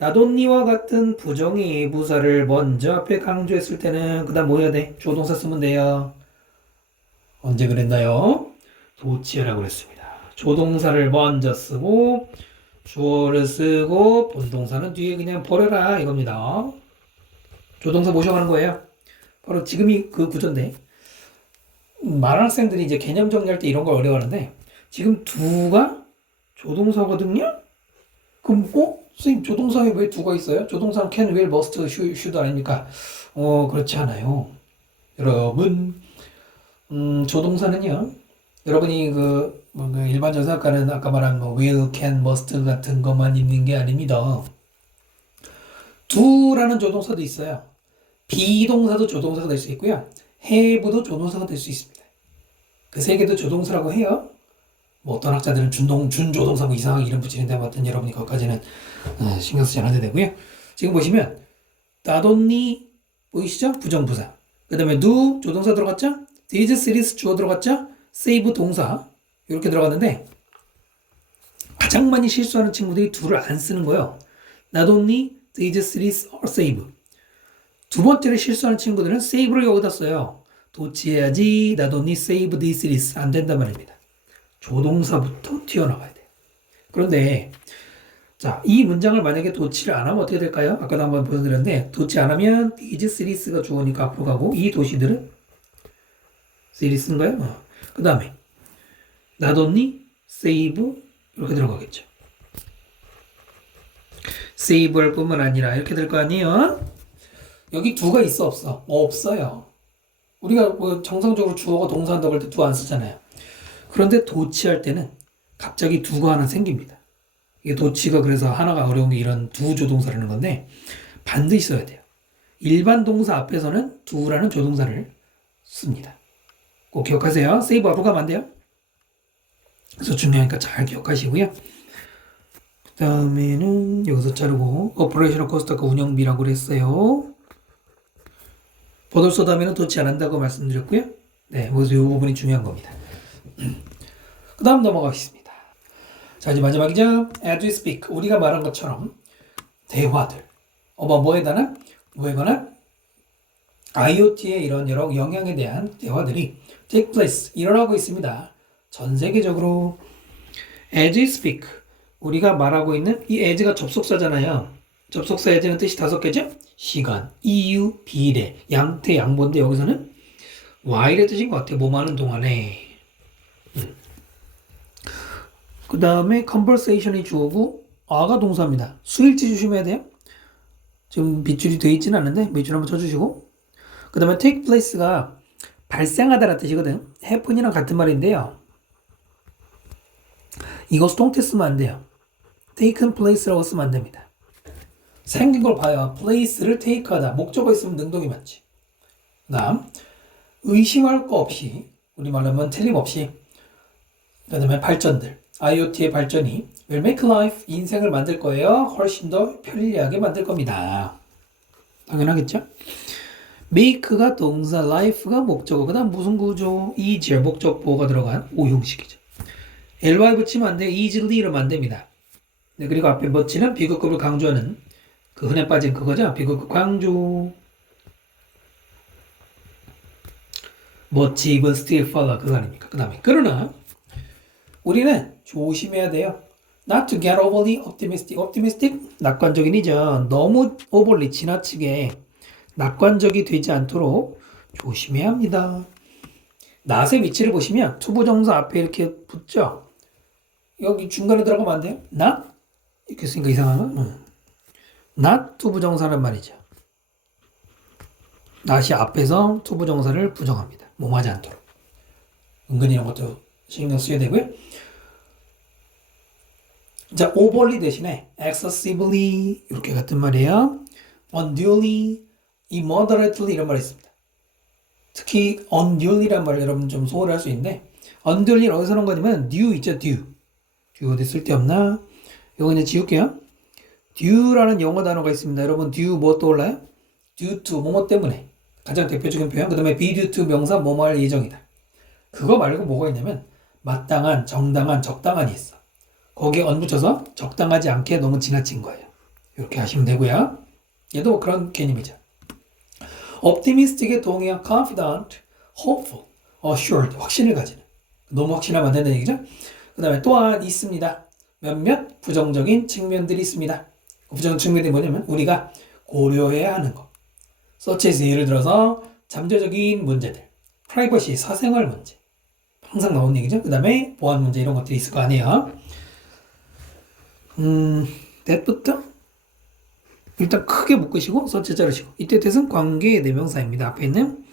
not only와 같은 부정의 부사를 먼저 앞에 강조했을 때는 그 다음 뭐 해야 돼? 조동사 쓰면 돼요. 언제 그랬나요? 도치어라고 그랬습니다. 조동사를 먼저 쓰고 주어를 쓰고 본동사는 뒤에 그냥 버려라 이겁니다. 조동사 모셔가는 거예요. 바로 지금이 그 구조인데 많은 학생들이 이제 개념 정리할 때 이런 걸 어려워하는데 지금 두가 조동사거든요? 그럼 선생님 조동사에 왜 두가 있어요? 조동사는 can, will, must, should 아닙니까? 그렇지 않아요. 여러분 조동사는요 여러분이 그 일반적으로 생각하는 아까 말한 will, can, must 같은 것만 있는 게 아닙니다. do라는 조동사도 있어요. 비동사도 조동사가 될 수 있고요. have도 조동사가 될 수 있습니다. 그 세 개도 조동사라고 해요. 뭐 어떤 학자들은 준조동사 뭐 이상하게 이름 붙이는데 아무튼 여러분이 거기까지는 신경 쓰지 않아도 되고요. 지금 보시면 not only 보이시죠? 부정부사. 그 다음에 do 조동사 들어갔죠? did, series 주어 들어갔죠? save 동사 이렇게 들어갔는데 가장 많이 실수하는 친구들이 do를 안 쓰는 거예요. not only did, series or save. 두 번째로 실수하는 친구들은 save를 여기다 써요. 도치해야지 not only save the series 안 된단 말입니다. 조동사부터 튀어나와야 돼요. 그런데 자, 이 문장을 만약에 도치를 안 하면 어떻게 될까요? 아까도 한번 보여드렸는데 도치 안 하면 these series가 주어니까 앞으로 가고 이 도시들은 series인가요? 그 다음에 not only save 이렇게 들어가겠죠. save 할 뿐만 아니라 이렇게 될 거 아니에요? 여기 do가 있어 없어? 없어요. 우리가 뭐 정상적으로 주어가 동사한다고 할 때 do 안 쓰잖아요. 그런데 도치할 때는 갑자기 do가 하나 생깁니다. 이게 도치가 그래서 하나가 어려운 게 이런 do 조동사라는 건데 반드시 써야 돼요. 일반 동사 앞에서는 do라는 조동사를 씁니다. 꼭 기억하세요. save 앞으로 가면 안 돼요. 그래서 중요하니까 잘 기억하시고요. 그 다음에는 여기서 자르고 오퍼레이셔널 코스트 아까 운영비라고 그랬어요. 보돌소 다음에는 도치 안 한다고 말씀드렸고요. 네, 그래서 이 부분이 중요한 겁니다. 그 다음 넘어가겠습니다. 자, 이제 마지막이죠. As we speak. 우리가 말한 것처럼 대화들. 뭐에 관한 IoT의 이런 여러 영향에 대한 대화들이 take place. 일어나고 있습니다. 전 세계적으로. As we speak. 우리가 말하고 있는 이 as가 접속사잖아요. 접속사 as는 뜻이 5개죠? 시간, 이유, 비례, 양태, 양보인데 여기서는 while의 뜻인 것 같아요. 뭐 하는 동안에. 그 다음에 conversation이 주어고 a가 동사입니다. 수일지 조심해야 돼요. 지금 밑줄이 되어 있지는 않은데 밑줄 한번 쳐주시고 그 다음에 take place가 발생하다라는 뜻이거든. happen이랑 같은 말인데요. 이거 수동태 쓰면 안 돼요. taken place라고 쓰면 안 됩니다. 생긴 걸 봐요. place를 take하다. 목적어 있으면 능동이 맞지. 그 다음 의심할 거 없이 우리말로 하면 틀림없이 그 다음에 발전들 IoT의 발전이 will make life 인생을 만들 거예요. 훨씬 더 편리하게 만들 겁니다. 당연하겠죠? make가 동사, life가 목적어 그 다음 무슨 구조? easier 목적 보호가 들어간 오형식이죠. ly 붙이면 안 돼요. easily 이러면 안 됩니다. 네, 그리고 앞에 멋지는 비교급을 강조하는 그 흔해 빠진 그거죠. 비교급 강조. 멋지, but still follow 그거 아닙니까? 그 다음에 그러나 우리는 조심해야 돼요. Not to get overly optimistic. optimistic 낙관적인이죠. 너무 overly 지나치게 낙관적이 되지 않도록 조심해야 합니다. not의 위치를 보시면 투부정사 앞에 이렇게 붙죠. 여기 중간에 들어가면 안 돼요. not 이렇게 쓰니까 이상한가? not 투부정사란 말이죠. not이 앞에서 투부정사를 부정합니다. 뭐하지 않도록. 은근히 이런 것도 신경 써야 되고요. 자, overly 대신에 excessively 이렇게 같은 말이에요. unduly, immoderately 이런 말이 있습니다. 특히 unduly란 말 여러분 좀 소홀할 수 있는데 unduly 어디서 나온 거냐면 due 있죠, due. due 어디 쓸데없나? 이거 그냥 지울게요. due라는 영어 단어가 있습니다. 여러분 due 뭐 떠올라요? due to 뭐뭐 때문에 가장 대표적인 표현. 그 다음에 be due to 명사 뭐뭐 할 예정이다. 그거 말고 뭐가 있냐면 마땅한, 정당한, 적당한이 있어. 거기에 on 붙여서 적당하지 않게 너무 지나친 거예요. 이렇게 하시면 되고요. 얘도 그런 개념이죠. optimistic의 동의어 confident, hopeful, assured 확신을 가지는. 너무 확신하면 안 된다는 얘기죠. 그 다음에 또한 있습니다. 몇몇 부정적인 측면들이 있습니다. 부정적인 측면이 뭐냐면 우리가 고려해야 하는 것. such as 예를 들어서 잠재적인 문제들, 프라이버시, 사생활 문제. 항상 나오는 얘기죠. 그 다음에 보안 문제 이런 것들이 있을 거 아니에요. that부터 일단 크게 묶으시고 such 자르시고 이때 that은 관계의 대명사입니다. 앞에 있는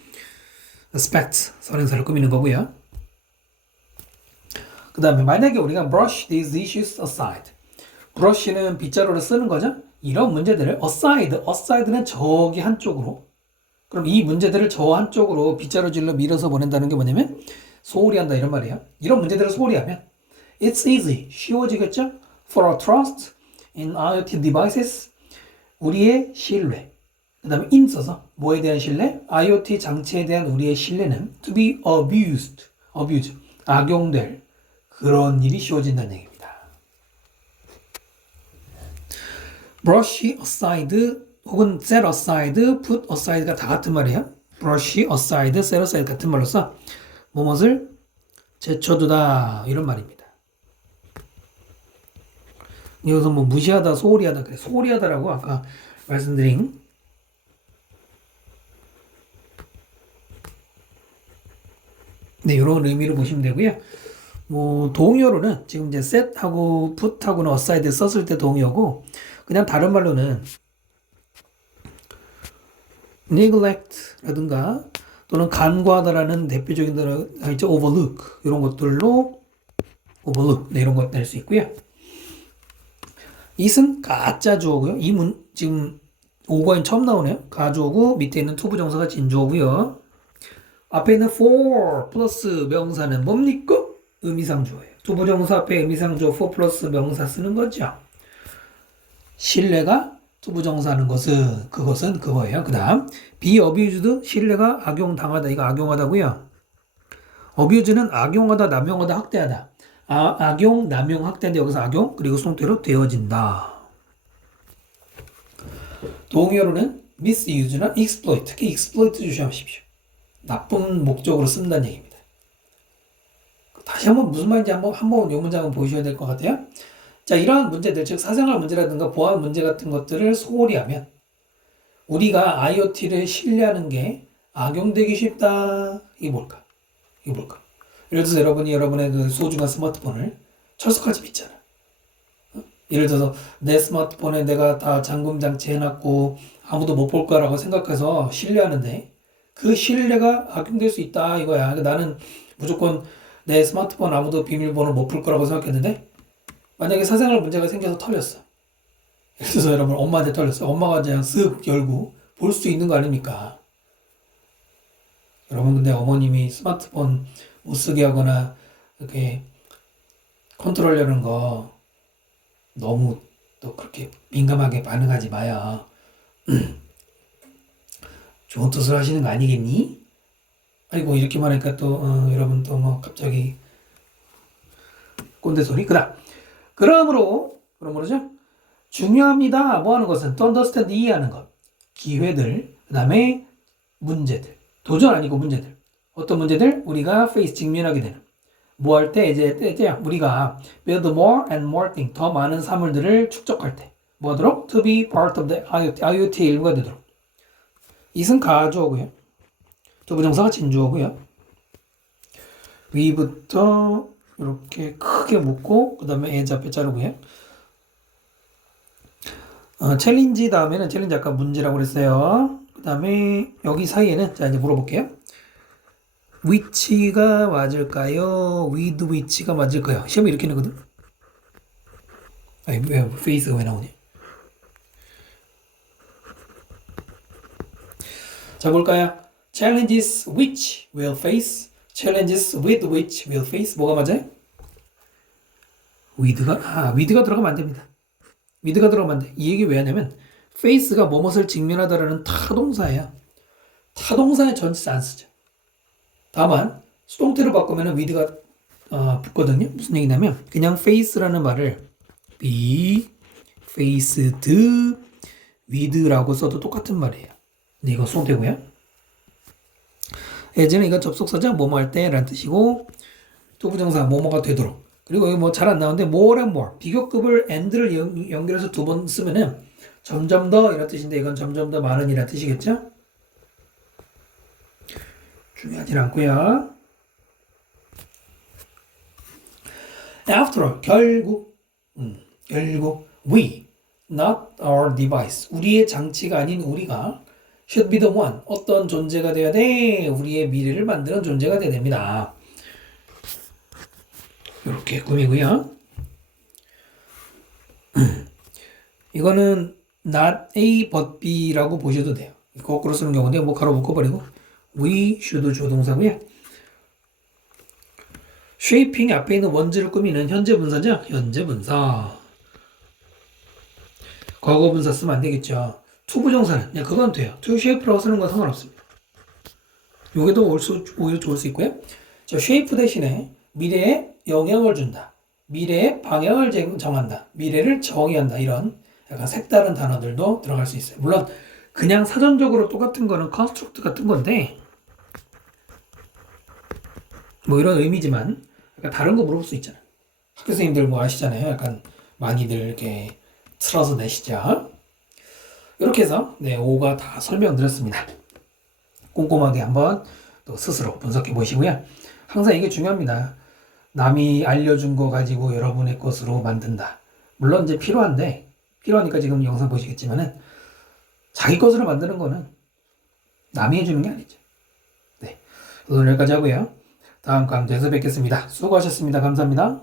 aspect, 선행사를 꾸미는 거고요. 그 다음에 만약에 우리가 brush these issues aside brush는 빗자루를 쓰는 거죠. 이런 문제들을 aside는 저기 한쪽으로 그럼 이 문제들을 저 한쪽으로 빗자루질로 밀어서 보낸다는 게 뭐냐면 소홀히 한다 이런 말이에요. 이런 문제들을 소홀히 하면 It's easy. 쉬워지겠죠? For a trust in IoT devices. 우리의 신뢰. 그 다음에 in 써서 뭐에 대한 신뢰? IoT 장치에 대한 우리의 신뢰는 to be abused. 악용될 그런 일이 쉬워진다는 얘기입니다. brush aside 혹은 set aside, put aside가 다 같은 말이에요. brush aside, set aside 같은 말로써 무엇을 제쳐두다 이런 말입니다. 여기서 뭐 무시하다, 소홀히 하다 그래. 소홀히 하다라고 아까 말씀드린 네, 이런 의미로 보시면 되고요. 뭐 동의어로는 지금 이제 set하고 put하고는 aside 썼을 때 동의어고 그냥 다른 말로는 neglect라든가 또는 간과하다라는 대표적인 단어가 있죠. overlook 이런 것들로 overlook 네, 이런 것 낼 수 있고요. it은 가짜 주어고요. 이문 지금 오거인 처음 나오네요. 가주어고 밑에 있는 to 부정사가 진주어고요. 앞에 있는 for 플러스 명사는 뭡니까? 의미상주어예요. to 부정사 앞에 의미상주어 for 플러스 명사 쓰는 거죠. 신뢰가 to 부정사하는 것은 그것은 그거예요. 그 다음 be abused 신뢰가 악용당하다 이거 악용하다고요. abuse는 악용하다, 남용하다, 학대하다. 악용, 남용, 학대인데 여기서 악용 그리고 수동태로 되어진다. 동의어로는 misuse나 exploit 특히 exploit 조심하십시오. 나쁜 목적으로 쓴다는 얘기입니다. 다시 한번 무슨 말인지 한번 이 문장은 보셔야 될 것 같아요. 자, 이러한 문제들, 즉 사생활 문제라든가 보안 문제 같은 것들을 소홀히 하면 우리가 IoT를 신뢰하는 게 악용되기 쉽다. 이게 뭘까? 예를 들어서 여러분이 여러분의 그 소중한 스마트폰을 철석같이 믿잖아. 예를 들어서 내 스마트폰에 내가 다 잠금 장치 해놨고 아무도 못 볼 거라고 생각해서 신뢰하는데 그 신뢰가 악용될 수 있다 이거야. 나는 무조건 내 스마트폰 아무도 비밀번호 못 풀 거라고 생각했는데 만약에 사생활 문제가 생겨서 털렸어. 예를 들어서 여러분 엄마한테 털렸어. 엄마가 그냥 쓱 열고 볼 수 있는 거 아닙니까? 여러분 근데 어머님이 스마트폰 못 쓰게 하거나 이렇게 컨트롤하려는 거 너무 또 그렇게 민감하게 반응하지 마요. 좋은 뜻을 하시는 거 아니겠니? 아이고 이렇게 말하니까 또 여러분 또 뭐 갑자기 꼰대 소리. 그러므로죠. 중요합니다. 뭐 하는 것은 to understand 이해하는 것. 기회들, 그다음에 문제들. 도전 아니고 문제들. 어떤 문제들? 우리가 face 직면하게 되는. 뭐 할 때 이제 우리가 build more and more things 더 많은 사물들을 축적할 때. 뭐 하도록? to be part of the IoT 일부가 되도록. it은 가주어고요. 또 부정사가 진주어고요. 위부터 이렇게 크게 묶고 그 다음에 as 앞에 자르고요. 챌린지 다음에는 챌린지 아까 문제라고 그랬어요. 그 다음에 여기 사이에는 자 이제 물어볼게요. which가 맞을까요? with which가 맞을까요? 시험이 이렇게 나거든. 아니 왜 face가 왜 나오니? 자 볼까요? Challenges which will face, challenges with which will face. 뭐가 맞아요? with가 들어가면 안 됩니다. with가 들어가면 안 돼. 이 얘기 왜 하냐면 face가 뭐뭇을 직면하다라는 타동사예요. 타동사의 전치사 안 쓰죠. 다만 수동태로 바꾸면 with가 붙거든요. 무슨 얘기냐면 그냥 face라는 말을 be faced with라고 써도 똑같은 말이에요. 근데 이거 수동태고요. 예전에 이건 접속사죠. 뭐뭐 할 때 라는 뜻이고 또 부정사 뭐뭐가 되도록. 그리고 여기 뭐 잘 안 나오는데 more and more 비교급을 and를 연결해서 두 번 쓰면은 점점 더 이런 뜻인데 이건 점점 더 많은 이란 뜻이겠죠. 중요하진 않고요. After all 결국 we not our device 우리의 장치가 아닌 우리가 should be the one 어떤 존재가 되어야 돼? 우리의 미래를 만드는 존재가 되어야 됩니다. 이렇게 꾸미고요. 이거는 not A but B라고 보셔도 돼요. 거꾸로 쓰는 경우인데 뭐 가로 묶어버리고 we should 조동사고요. 쉐이핑 앞에 있는 원즈를 꾸미는 현재 분사죠? 현재 분사. 과거 분사 쓰면 안 되겠죠. 투부정사는 네, 그건 돼요. to shape라고 쓰는 건 상관없습니다. 요게 더 오히려 좋을 수 있고요. 저 shape 대신에 미래에 영향을 준다. 미래의 방향을 정한다. 미래를 정의한다. 이런 약간 색다른 단어들도 들어갈 수 있어요. 물론 그냥 사전적으로 똑같은 거는 construct 같은 건데 뭐 이런 의미지만 약간 다른 거 물어볼 수 있잖아. 학교 선생님들 뭐 아시잖아요. 약간 많이들 이렇게 틀어서 내시죠. 이렇게 해서 네, 5가 다 설명드렸습니다. 꼼꼼하게 한번 또 스스로 분석해 보시고요. 항상 이게 중요합니다. 남이 알려준 거 가지고 여러분의 것으로 만든다. 물론 이제 필요하니까 지금 영상 보시겠지만은 자기 것으로 만드는 거는 남이 해주는 게 아니죠. 네. 오늘 여기까지 하고요. 다음 강좌에서 뵙겠습니다. 수고하셨습니다. 감사합니다.